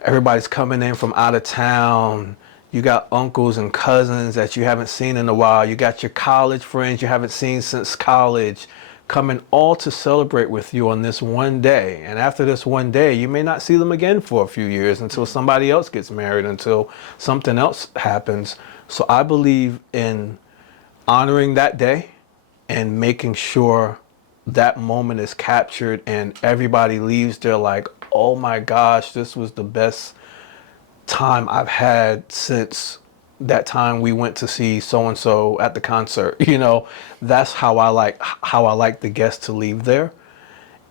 everybody's coming in from out of town. You got uncles and cousins that you haven't seen in a while. You got your college friends you haven't seen since college coming all to celebrate with you on this one day. And after this one day, you may not see them again for a few years until somebody else gets married, until something else happens. So I believe in honoring that day and making sure that moment is captured and everybody leaves there like, oh my gosh, this was the best time I've had since that time we went to see so-and-so at the concert. You know, that's how I like the guests to leave there.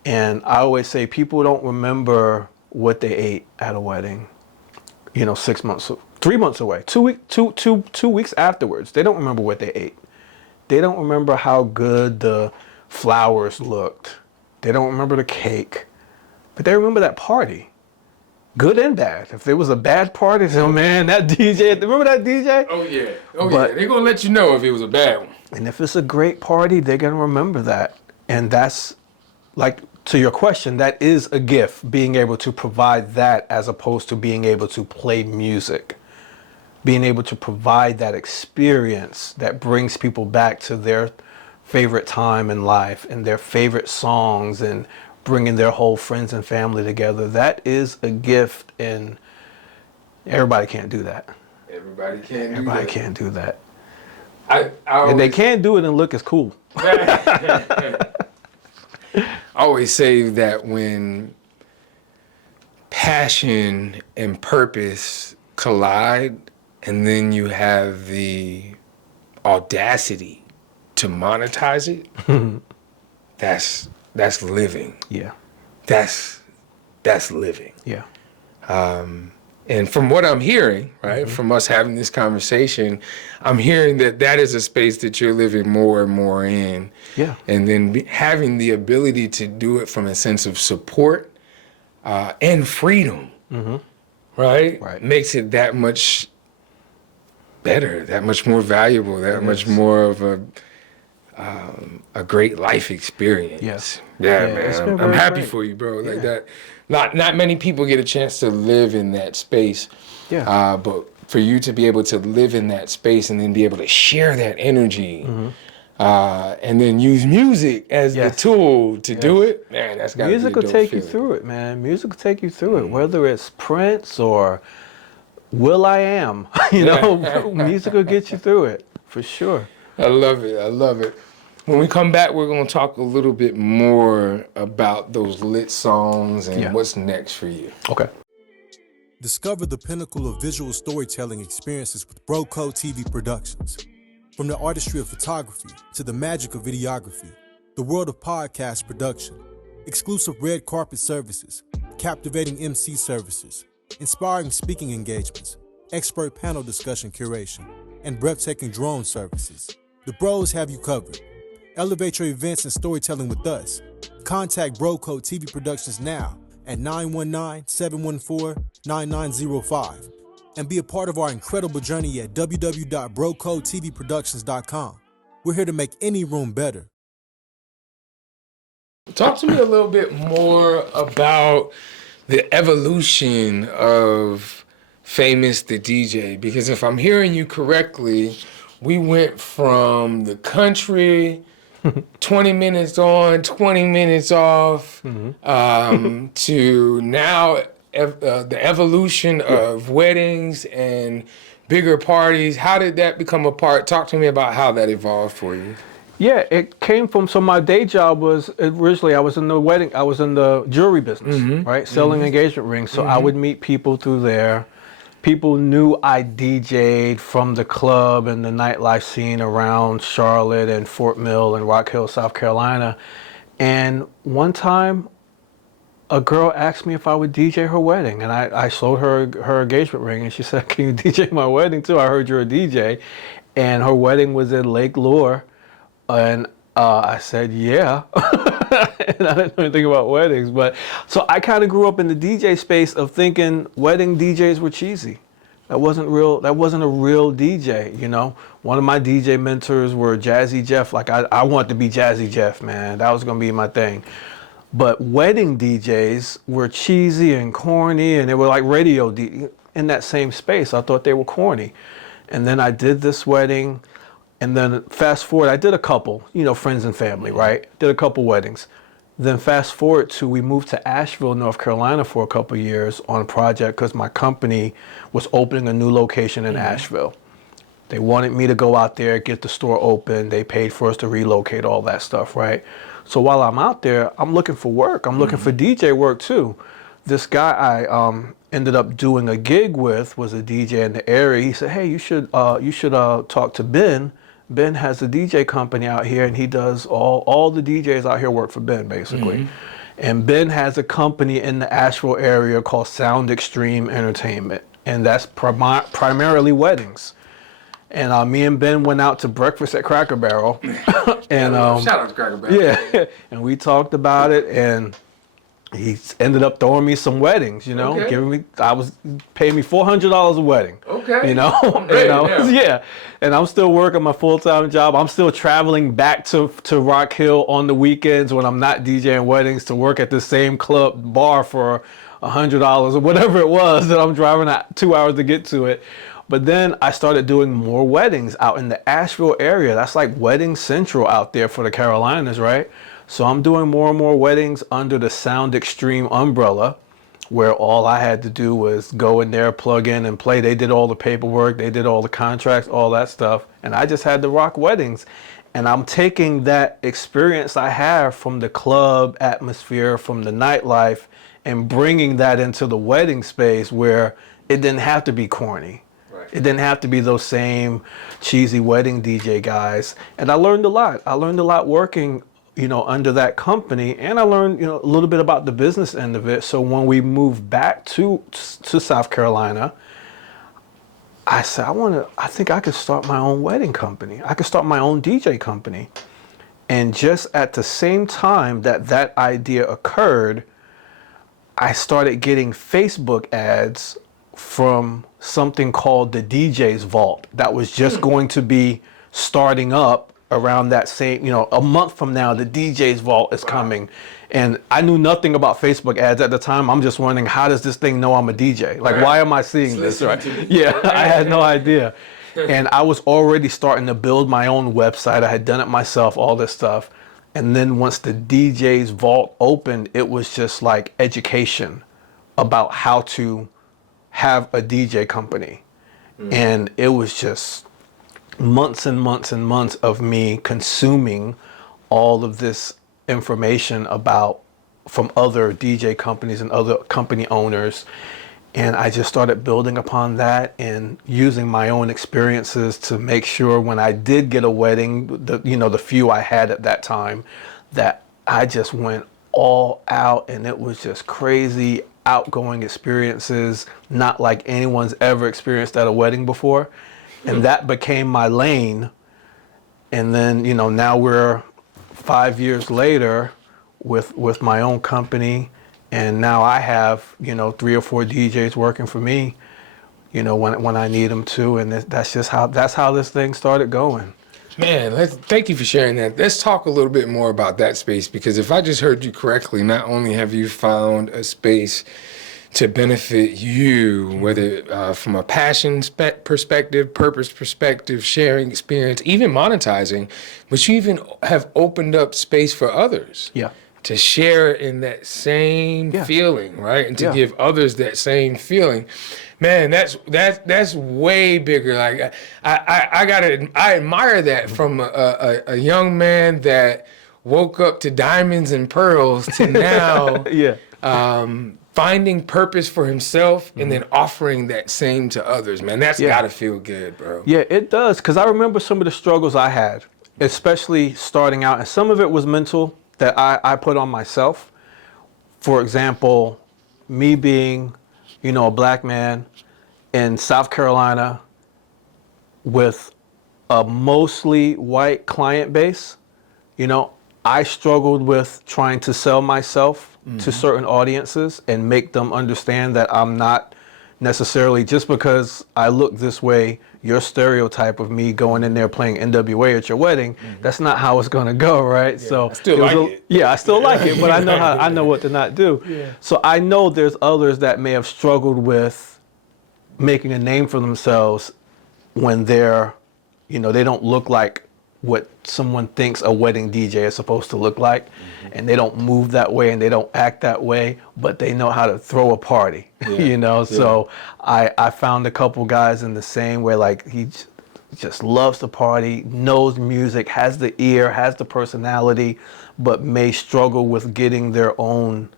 And I always say people don't remember what they ate at a wedding, 6 months, 3 months away, 2 weeks afterwards. They don't remember what they ate. They don't remember how good the flowers looked. They don't remember the cake, but they remember that party. Good and bad. If there was a bad party, so man, that DJ, remember that DJ? Oh yeah. They're gonna let you know if it was a bad one. And if it's a great party, they're gonna remember that. And that's, like, to your question, that is a gift, being able to provide that as opposed to being able to play music. Being able to provide that experience that brings people back to their favorite time in life and their favorite songs and bringing their whole friends and family together. That is a gift, and everybody can't do that. Everybody can't do that. And they can't do it and look as cool. I always say that when passion and purpose collide, and then you have the audacity to monetize it, that's living. Yeah. That's living. Yeah. And from what I'm hearing, right, from us having this conversation, I'm hearing that is a space that you're living more and more in. Yeah. And then having the ability to do it from a sense of support and freedom, right, makes it that much better, that much more valuable, that much more of a great life experience. Yes. Yeah, man. I'm happy for you, bro. Like that. Not many people get a chance to live in that space. Yeah. But for you to be able to live in that space and then be able to share that energy, and then use music as the tool to do it, man, that's gotta be a dope Music will take you feeling. through it, man. Music will take you through it, whether it's Prince or will.i.am. Music will get you through it, for sure. I love it. When we come back, we're going to talk a little bit more about those lit songs and what's next for you. Okay. Discover the pinnacle of visual storytelling experiences with BroCo TV Productions. From the artistry of photography to the magic of videography, the world of podcast production, exclusive red carpet services, captivating MC services, inspiring speaking engagements, expert panel discussion curation, and breathtaking drone services. The Bros have you covered. Elevate your events and storytelling with us. Contact BroCo TV Productions now at 919-714-9905 and be a part of our incredible journey at www.brocotvproductions.com. We're here to make any room better. Talk to me a little bit more about the evolution of Famous the DJ, because if I'm hearing you correctly, we went from the country 20 minutes on, 20 minutes off, to now the evolution of weddings and bigger parties. How did that become a part? Talk to me about how that evolved for you. Yeah, it came from, so my day job was originally, I was in the jewelry business, right? Selling engagement rings. So I would meet people through there. People knew I DJ'd from the club and the nightlife scene around Charlotte and Fort Mill and Rock Hill, South Carolina. And one time, a girl asked me if I would DJ her wedding, and I sold her engagement ring, and she said, "Can you DJ my wedding too? I heard you're a DJ." And her wedding was in Lake Lure, and I said, "Yeah." And I didn't know anything about weddings, but so I kind of grew up in the DJ space of thinking wedding DJs were cheesy. That wasn't real. That wasn't a real DJ, you know. One of my DJ mentors were Jazzy Jeff. Like I wanted to be Jazzy Jeff, man. That was gonna be my thing. But wedding DJs were cheesy and corny, and they were like in that same space. I thought they were corny. And then I did this wedding, and then fast forward, I did a couple, you know, friends and family, right? Did a couple weddings. Then fast forward to, we moved to Asheville, North Carolina for a couple years on a project because my company was opening a new location in Asheville. They wanted me to go out there, get the store open. They paid for us to relocate, all that stuff, right? So while I'm out there, I'm looking for work. I'm looking for DJ work too. This guy I ended up doing a gig with was a DJ in the area. He said, "Hey, you should talk to Ben. Ben has a DJ company out here, and he does all the DJs out here work for Ben, basically." And Ben has a company in the Asheville area called Sound Extreme Entertainment, and that's primarily weddings. And me and Ben went out to breakfast at Cracker Barrel. And shout out to Cracker Barrel. yeah, and we talked about it, and he ended up throwing me some weddings, you know, paying me $400 a wedding. Okay. You know, and I'm still working my full-time job. I'm still traveling back to Rock Hill on the weekends when I'm not DJing weddings to work at the same club bar for $100 or whatever it was that I'm driving 2 hours to get to it. But then I started doing more weddings out in the Asheville area. That's like wedding central out there for the Carolinas, right? So I'm doing more and more weddings under the Sound Extreme umbrella, where all I had to do was go in there, plug in and play. They did all the paperwork, they did all the contracts, all that stuff. And I just had to rock weddings. And I'm taking that experience I have from the club atmosphere, from the nightlife, and bringing that into the wedding space where it didn't have to be corny. It didn't have to be those same cheesy wedding DJ guys. And I learned a lot. I learned a lot working, you know, under that company. And I learned, you know, a little bit about the business end of it. So when we moved back to South Carolina, I said, I think I could start my own wedding company. I could start my own DJ company. And just at the same time that idea occurred, I started getting Facebook ads from something called the DJ's Vault that was just going to be starting up around that same, you know, a month from now. The DJ's Vault is coming. And I knew nothing about Facebook ads at the time. I'm just wondering, how does this thing know I'm a DJ? Like, why am I seeing this, right? Yeah, I had no idea. And I was already starting to build my own website. I had done it myself, all this stuff. And then once the DJ's Vault opened, it was just like education about how to have a DJ company. And it was just months and months and months of me consuming all of this information from other DJ companies and other company owners. And I just started building upon that and using my own experiences to make sure when I did get a wedding, the few I had at that time, that I just went all out, and it was just crazy outgoing experiences, not like anyone's ever experienced at a wedding before. And that became my lane. And then, you know, now we're 5 years later with my own company, and now I have, you know, 3 or 4 DJs working for me, you know, when I need them to. And that's how this thing started going. Man, thank you for sharing that. Let's talk a little bit more about that space, because if I just heard you correctly, not only have you found a space to benefit you, whether from a passion perspective, purpose perspective, sharing experience, even monetizing, but you even have opened up space for others. Yeah. to share in that same feeling, right? And to give others that same feeling. Man, that's way bigger. Like I admire that from a young man that woke up to diamonds and pearls to now finding purpose for himself and then offering that same to others. Man, that's gotta feel good, bro. Yeah, it does. Because I remember some of the struggles I had, especially starting out, and some of it was mental that I put on myself. For example, me being, a black man in South Carolina with a mostly white client base, I struggled with trying to sell myself to certain audiences and make them understand that I'm not necessarily, just because I look this way, your stereotype of me going in there playing NWA at your wedding, that's not how it's going to go, right? Yeah, so I still like it. Yeah, I still like it, but I know what to not do. Yeah. So I know there's others that may have struggled with making a name for themselves when they're, they don't look like what someone thinks a wedding DJ is supposed to look like, and they don't move that way and they don't act that way, but they know how to throw a party, So I found a couple guys in the same way, like he just loves to party, knows music, has the ear, has the personality, but may struggle with getting their own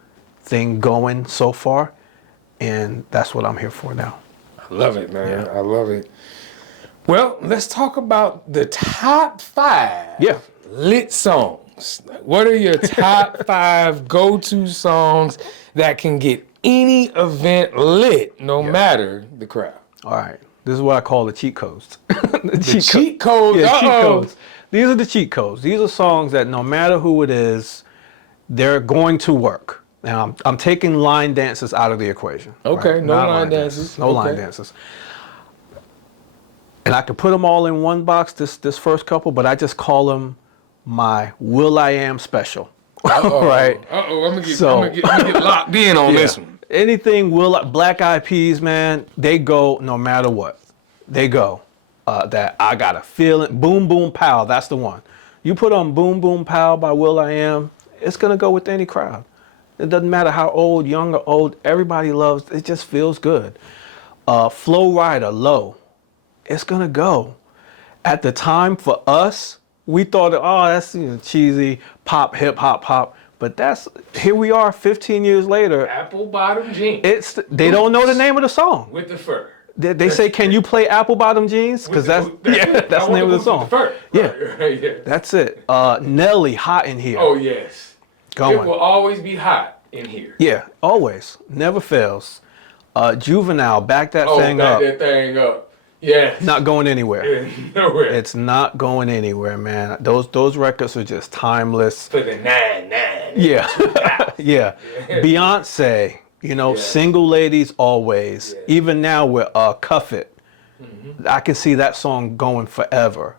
thing going so far, and that's what I'm here for now. I love it, man. I love it. Well, let's talk about the top 5 lit songs. What are your top 5 go-to songs that can get any event lit, no matter the crowd? All right. This is what I call the cheat codes. the cheat codes? Yeah, cheat codes. These are the cheat codes. These are songs that no matter who it is, they're going to work. Now, I'm taking line dances out of the equation. Okay, right? no line dances. No line dances. And I could put them all in one box, this first couple, but I just call them my Will.I.Am special. Right? I'm gonna get locked in on this one. Anything Black Eyed Peas, man, they go no matter what. They go. That I got a feeling. Boom Boom Pow, that's the one. You put on Boom Boom Pow by Will.I.Am, it's gonna go with any crowd. It doesn't matter how old, young or old, everybody loves, it just feels good. Flow Rider, Low. It's gonna go. At the time, for us, we thought, that's cheesy pop, hip hop, pop. But here we are, 15 years later. Apple bottom jeans. They don't know the name of the song. With the fur. They say, "Can you play Apple Bottom Jeans?" Because that's the name of the song. Right, that's it. Nelly, Hot in Here. Oh yes. Going. It will always be hot in here. Yeah, always, never fails. Juvenile, Back That Thing Up. Back that thing up. Yeah. Not going anywhere. Yeah, nowhere. It's not going anywhere, man. Those records are just timeless. For the 9-9. Yeah. Yeah. Beyonce, Single Ladies Always. Yeah. Even now with Cuff It. I can see that song going forever,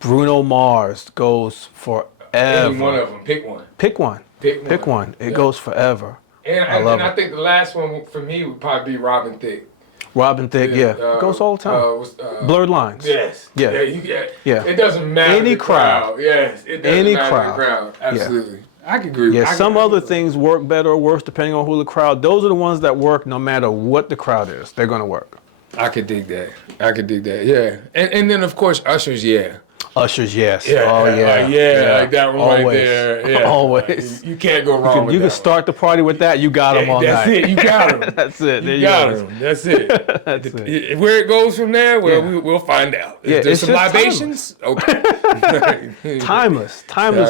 Bruno Mars goes forever. Any one of them. Pick one. Pick one. It goes forever. And I think the last one for me would probably be Robin Thicke. Robin Thicke, it goes all the time. Blurred Lines. Yes. Yeah. It doesn't matter. Any crowd. Yes. It doesn't matter the crowd. Absolutely. Yeah. I can agree with that. Yeah, some other things work better or worse depending on who the crowd. Those are the ones that work no matter what the crowd is. They're going to work. I could dig that. Yeah. And then, of course, Usher's Usher's, yes. Yeah, oh, yeah. Like that one always. Right there. Yeah. Always. You can't go wrong with that. You can start the party with that. You got them all that's night. That's it. You got them. That's it. You got them. That's it. That's it. Where it goes from there, we'll find out. Is there some libations? Okay. Timeless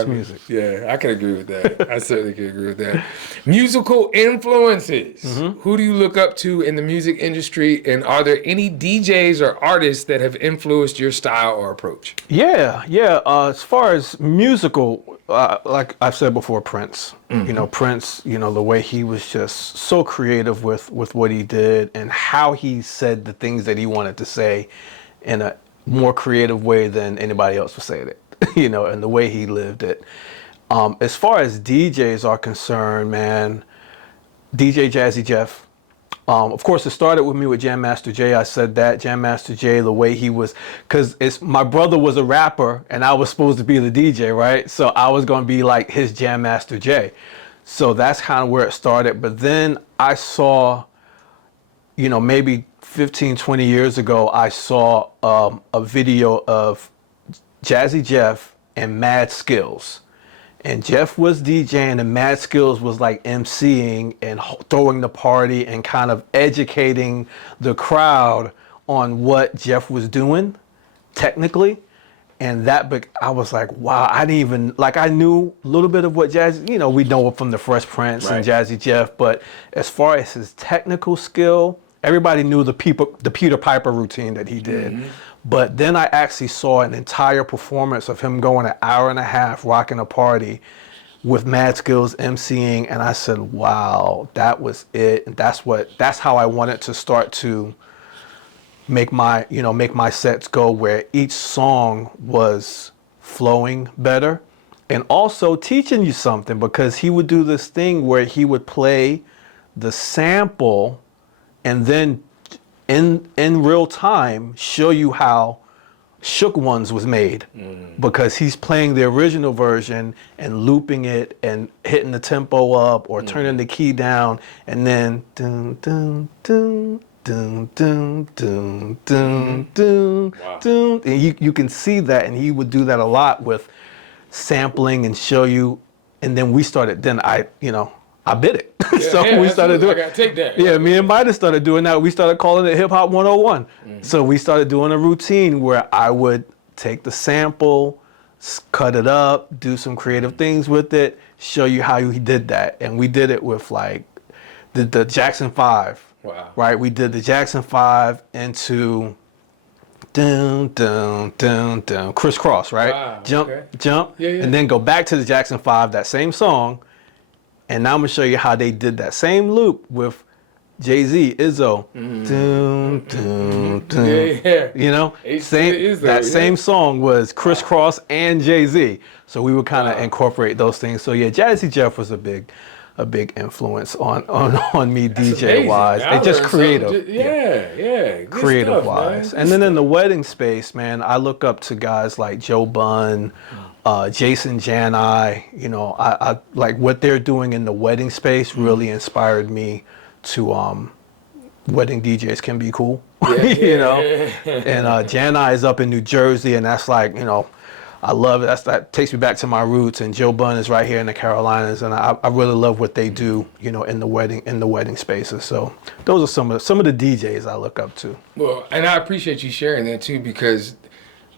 music. Yeah, I can agree with that. I certainly can agree with that. Musical influences. Who do you look up to in the music industry, and are there any DJs or artists that have influenced your style or approach? Yeah. As far as musical, like I've said before, Prince. Prince. The way he was just so creative with what he did and how he said the things that he wanted to say in a more creative way than anybody else was saying it. And the way he lived it. As far as DJs are concerned, man, DJ Jazzy Jeff. Of course, it started with me with Jam Master Jay. I said that Jam Master Jay, the way he was, because my brother was a rapper and I was supposed to be the DJ, right? So I was going to be like his Jam Master Jay. So that's kind of where it started. But then I saw, maybe 15, 20 years ago, I saw a video of Jazzy Jeff and Mad Skills. And Jeff was DJing and Mad Skills was like MCing and throwing the party and kind of educating the crowd on what Jeff was doing technically. And I was like, wow, I didn't even, I knew a little bit of what Jazzy, we know it from the Fresh Prince and Jazzy Jeff, but as far as his technical skill, everybody knew the Peter Piper routine that he did. Mm-hmm. But then I actually saw an entire performance of him going an hour and a half rocking a party with Mad Skills emceeing, and I said, wow, that was it. And that's how I wanted to start to make my sets go, where each song was flowing better and also teaching you something, because he would do this thing where he would play the sample and then in real time show you how Shook Ones was made, because he's playing the original version and looping it and hitting the tempo up or turning the key down, and then dun dun dun dun dun dun dun dun dun, and you can see that, and he would do that a lot with sampling and show you, and then I bit it. So we started doing. I gotta take that. Yeah, me and Midas started doing that. We started calling it Hip Hop 101. So we started doing a routine where I would take the sample, cut it up, do some creative things with it, show you how he did that. And we did it with the Jackson 5. Wow. Right? We did the Jackson 5 into dun dun dun dun crisscross, right? Wow, jump, and then go back to the Jackson 5, that same song. And now I'm gonna show you how they did that same loop with Jay-Z, Izzo. Dun, dun, dun. Same song was crisscross and Jay-Z. So we would kind of incorporate those things. So yeah, Jazzy Jeff was a big influence on me DJ wise. It's just creative. Good creative stuff, wise. Man. And then in the wedding space, man, I look up to guys like Joe Bunn, Jason Jani. I like what they're doing in the wedding space really inspired me to wedding DJs can be cool. And Jani is up in New Jersey, and that's I love it. That takes me back to my roots. And Joe Bunn is right here in the Carolinas, and I really love what they do, in the wedding spaces. So those are some of the DJs I look up to. Well, and I appreciate you sharing that too, because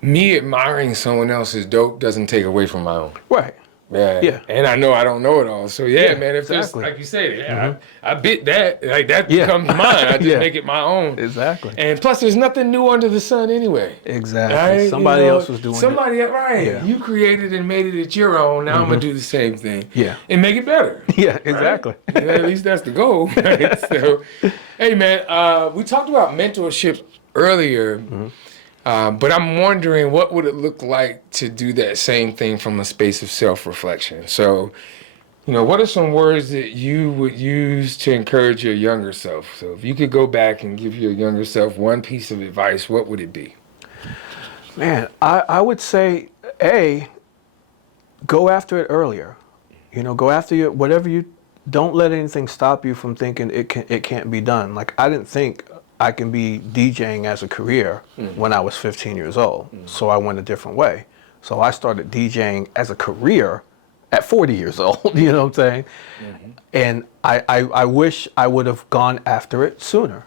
me admiring someone else's dope doesn't take away from my own. Right. Yeah. And I know I don't know it all. So man, if exactly. there's, like you said, I bit that, that becomes mine. I just make it my own. Exactly. And plus, there's nothing new under the sun anyway. Exactly. Right? Somebody else was doing it. Right. Yeah. You created and made it your own. Now I'm going to do the same thing. Yeah. And make it better. Yeah, exactly. Right? At least that's the goal. Right? So, hey, man, we talked about mentorship earlier. But I'm wondering, what would it look like to do that same thing from a space of self-reflection? So, what are some words that you would use to encourage your younger self? So if you could go back and give your younger self one piece of advice, what would it be? Man, I would say, go after it earlier. Go after whatever don't let anything stop you from thinking it can't be done. Like, I didn't think I can be DJing as a career when I was 15 years old. So I went a different way. So I started DJing as a career at 40 years old, you know what I'm saying? And I wish I would have gone after it sooner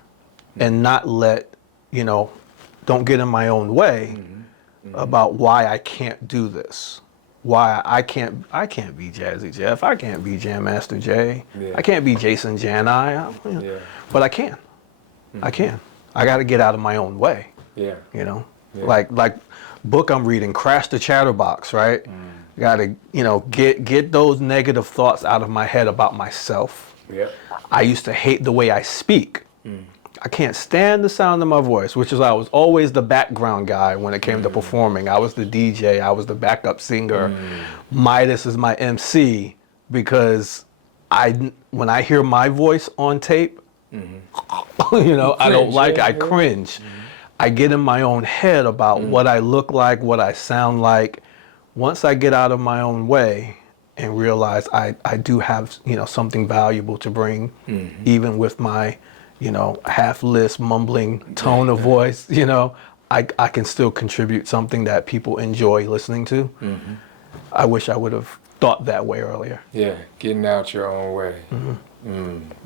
and not let, don't get in my own way about why I can't do this. Why I can't be Jazzy Jeff. I can't be Jam Master Jay. I can't be Jason Jani. But I can. I can. I got to get out of my own way. Like book I'm reading, Crash the Chatterbox, right? Got to, get those negative thoughts out of my head about myself. I used to hate the way I speak. I can't stand the sound of my voice, which is I was always the background guy when it came to performing. I was the DJ, I was the backup singer. Midas is my MC, because when I hear my voice on tape, You know, I don't like it. I yeah. cringe. I get in my own head about what I look like, what I sound like. Once I get out of my own way and realize I do have, you know, something valuable to bring, even with my, you know, half lisp, mumbling tone of voice, you know, I can still contribute something that people enjoy listening to. I wish I would have thought that way earlier. Yeah, getting out your own way.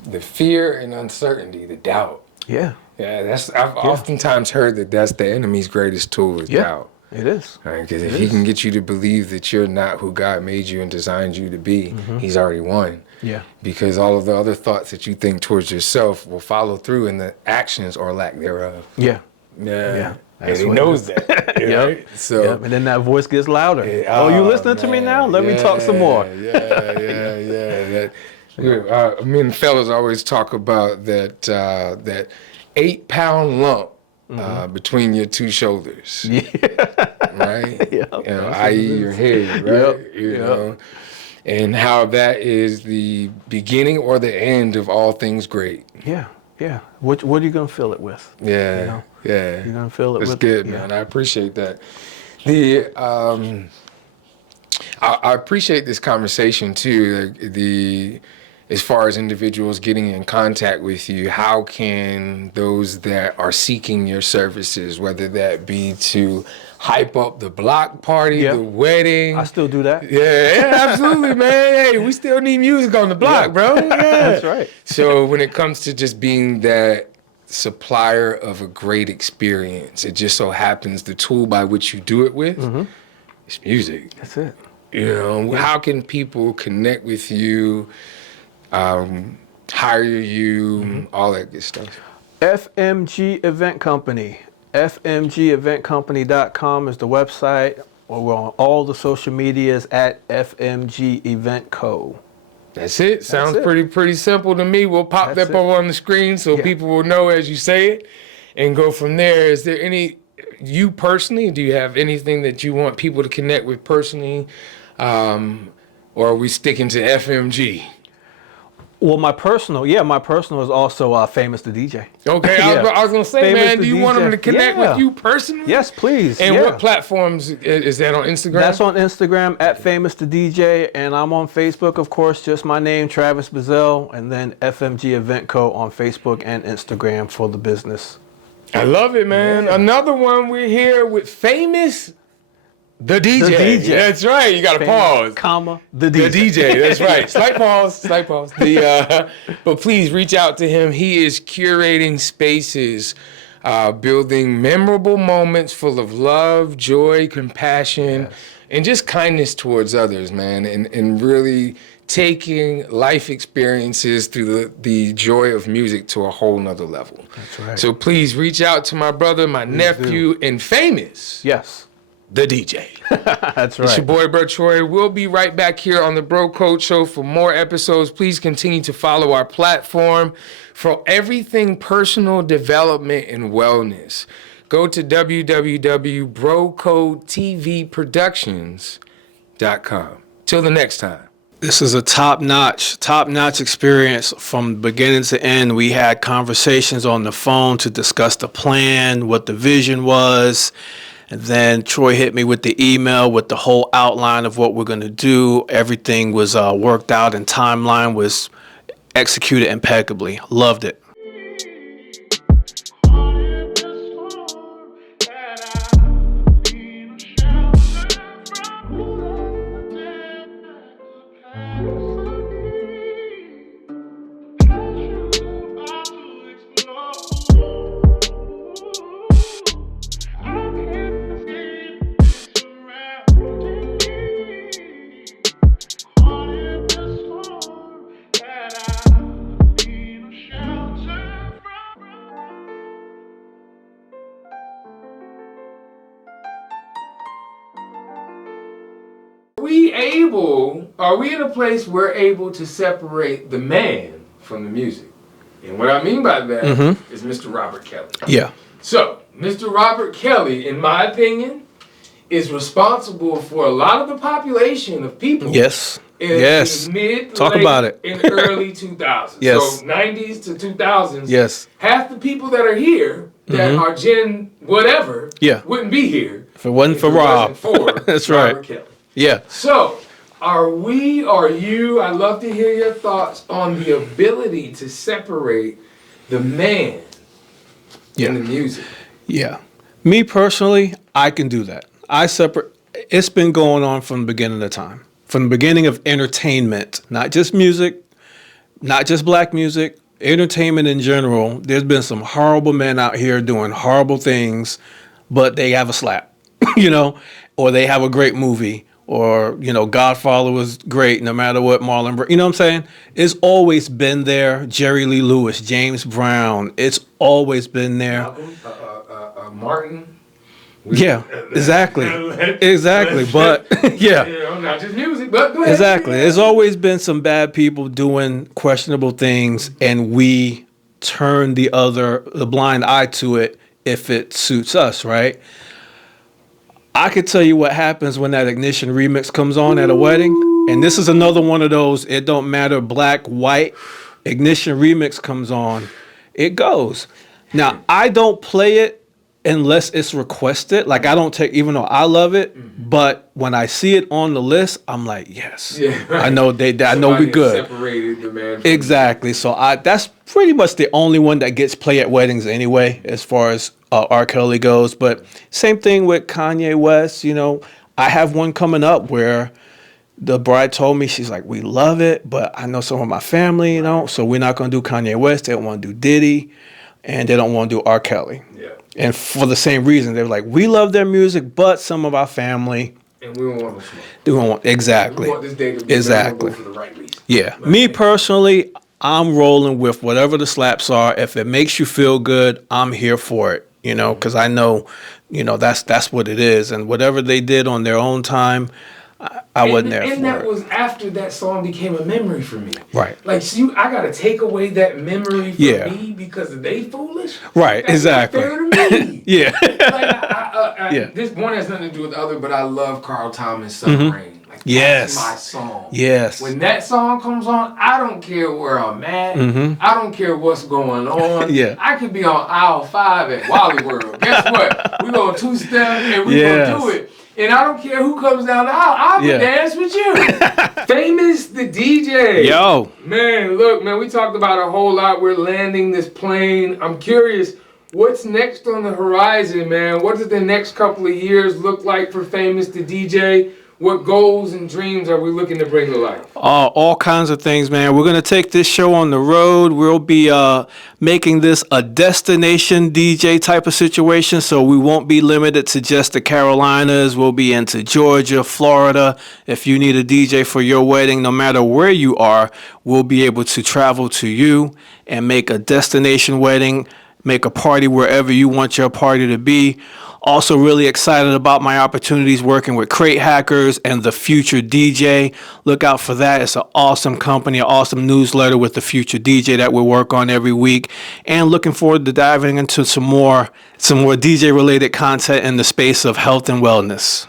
The fear and uncertainty, the doubt. Yeah. Yeah, I've oftentimes heard that that's the enemy's greatest tool is doubt. It is. Because if he can get you to believe that you're not who God made you and designed you to be, he's already won. Yeah. Because all of the other thoughts that you think towards yourself will follow through in the actions or lack thereof. Yeah. Yeah. And he knows that. Right? So, and then that voice gets louder. You listening to me now? Let me talk some more. Yeah. Me and fellas always talk about that 8-pound lump between your two shoulders. Yeah. Right? You know, i.e. your head, right? You know, and how that is the beginning or the end of all things great. Yeah. What are you gonna fill it with? Yeah. You know? Yeah. You're gonna fill it with. That's good, man. I appreciate that. I appreciate this conversation too. As far as individuals getting in contact with you, how can those that are seeking your services, whether that be to hype up the block party, the wedding. I still do that. Yeah, absolutely, man. Hey, we still need music on the block, bro. Yeah. That's right. So when it comes to just being that supplier of a great experience, it just so happens the tool by which you do it with is music. That's it. You know, how can people connect with you, hire you, all that good stuff? FMG Event Company. FMGEventCompany.com is the website. We're on all the social medias at FMG Event Co. That's it. Sounds pretty simple to me. We'll pop that up on the screen so people will know as you say it and go from there. Is there you personally, do you have anything that you want people to connect with personally? Or are we sticking to FMG? Well, my personal is also Famous the DJ. Okay, I was going to say, Famous man, do you want them to connect with you personally? Yes, please. And what platforms is that on Instagram? That's on Instagram at Famous the DJ, and I'm on Facebook, of course, just my name, Travis Bazell, and then FMG Event Co. on Facebook and Instagram for the business. I love it, man. Yeah. Another one, we're here with Famous the DJ. The DJ. That's right. You got to pause. Comma, the DJ. The DJ. That's right. Slight pause. But please reach out to him. He is curating spaces, building memorable moments full of love, joy, compassion, and just kindness towards others, man. And really taking life experiences through the joy of music to a whole nother level. That's right. So please reach out to my brother, my nephew, and Famous. Yes. The DJ. That's right. It's your boy, Bro Troy. We'll be right back here on the Bro Code Show for more episodes. Please continue to follow our platform for everything personal development and wellness. Go to www.brocodetvproductions.com. Till the next time. This is a top-notch experience from beginning to end. We had conversations on the phone to discuss the plan, what the vision was. And then Troy hit me with the email with the whole outline of what we're going to do. Everything was worked out and timeline was executed impeccably. Loved it. Are we in a place we're able to separate the man from the music? And what I mean by that is Mr. Robert Kelly. Yeah. So, Mr. Robert Kelly, in my opinion, is responsible for a lot of the population of people. Yes. In mid, Talk late, about it. in early 2000s. Yes. So 90s to 2000s. Yes. Half the people that are here that are Gen whatever wouldn't be here if it wasn't for Rob. That's right. Robert Kelly. Yeah. So, are you, I'd love to hear your thoughts on the ability to separate the man and the music. Yeah. Me personally, I can do that. It's been going on from the beginning of time. From the beginning of entertainment, not just music, not just black music, entertainment in general. There's been some horrible men out here doing horrible things, but they have a slap, or they have a great movie, or, Godfather was great no matter what, Marlon Brando, you know what I'm saying? It's always been there. Jerry Lee Lewis, James Brown, it's always been there. Martin. Yeah, exactly. But not just music, but go ahead. Exactly. There's always been some bad people doing questionable things, and we turn the blind eye to it if it suits us, right? I could tell you what happens when that Ignition remix comes on at a wedding, and this is another one of those, it don't matter, black, white, Ignition remix comes on, it goes. Now, I don't play it unless it's requested. Like, I don't take, even though I love it, but when I see it on the list, I'm like, yes. Yeah, right. I know I know we good. Separated the man. Exactly. So that's pretty much the only one that gets played at weddings anyway, as far as R. Kelly goes. But same thing with Kanye West. I have one coming up where the bride told me, she's like, we love it, but I know some of my family, so we're not going to do Kanye West. They don't want to do Diddy, and they don't want to do R. Kelly. Yeah. And for the same reason, they were like, we love their music, but some of our family. And we don't want no smoke. They don't want, exactly. We want this day to be exactly. for the right reason. Yeah. Me personally, I'm rolling with whatever the slaps are. If it makes you feel good, I'm here for it, because I know, that's what it is. And whatever they did on their own time, I wasn't there for it. And that was after that song became a memory for me. Right. Like, I got to take away that memory from me because they foolish? Right, That's exactly. Not fair to me. Yeah. This one has nothing to do with the other, but I love Carl Thomas' Submarine. Like, yes. That's my song. Yes. When that song comes on, I don't care where I'm at. I don't care what's going on. I could be on aisle 5 at Wally World. Guess what? We're going to two-step and we're going to do it. And I don't care who comes down the aisle. I'll dance with you. Famous the DJ. Yo. Man, look, we talked about a whole lot. We're landing this plane. I'm curious, what's next on the horizon, man? What does the next couple of years look like for Famous the DJ? What goals and dreams are we looking to bring to life? All kinds of things, man. We're going to take this show on the road. We'll be making this a destination DJ type of situation, so we won't be limited to just the Carolinas. We'll be into Georgia, Florida. If you need a DJ for your wedding, no matter where you are, we'll be able to travel to you and make a destination wedding, make a party wherever you want your party to be. Also really excited about my opportunities working with Crate Hackers and The Future DJ. Look out for that. It's an awesome company, an awesome newsletter with The Future DJ that we work on every week. And looking forward to diving into some more DJ related content in the space of health and wellness.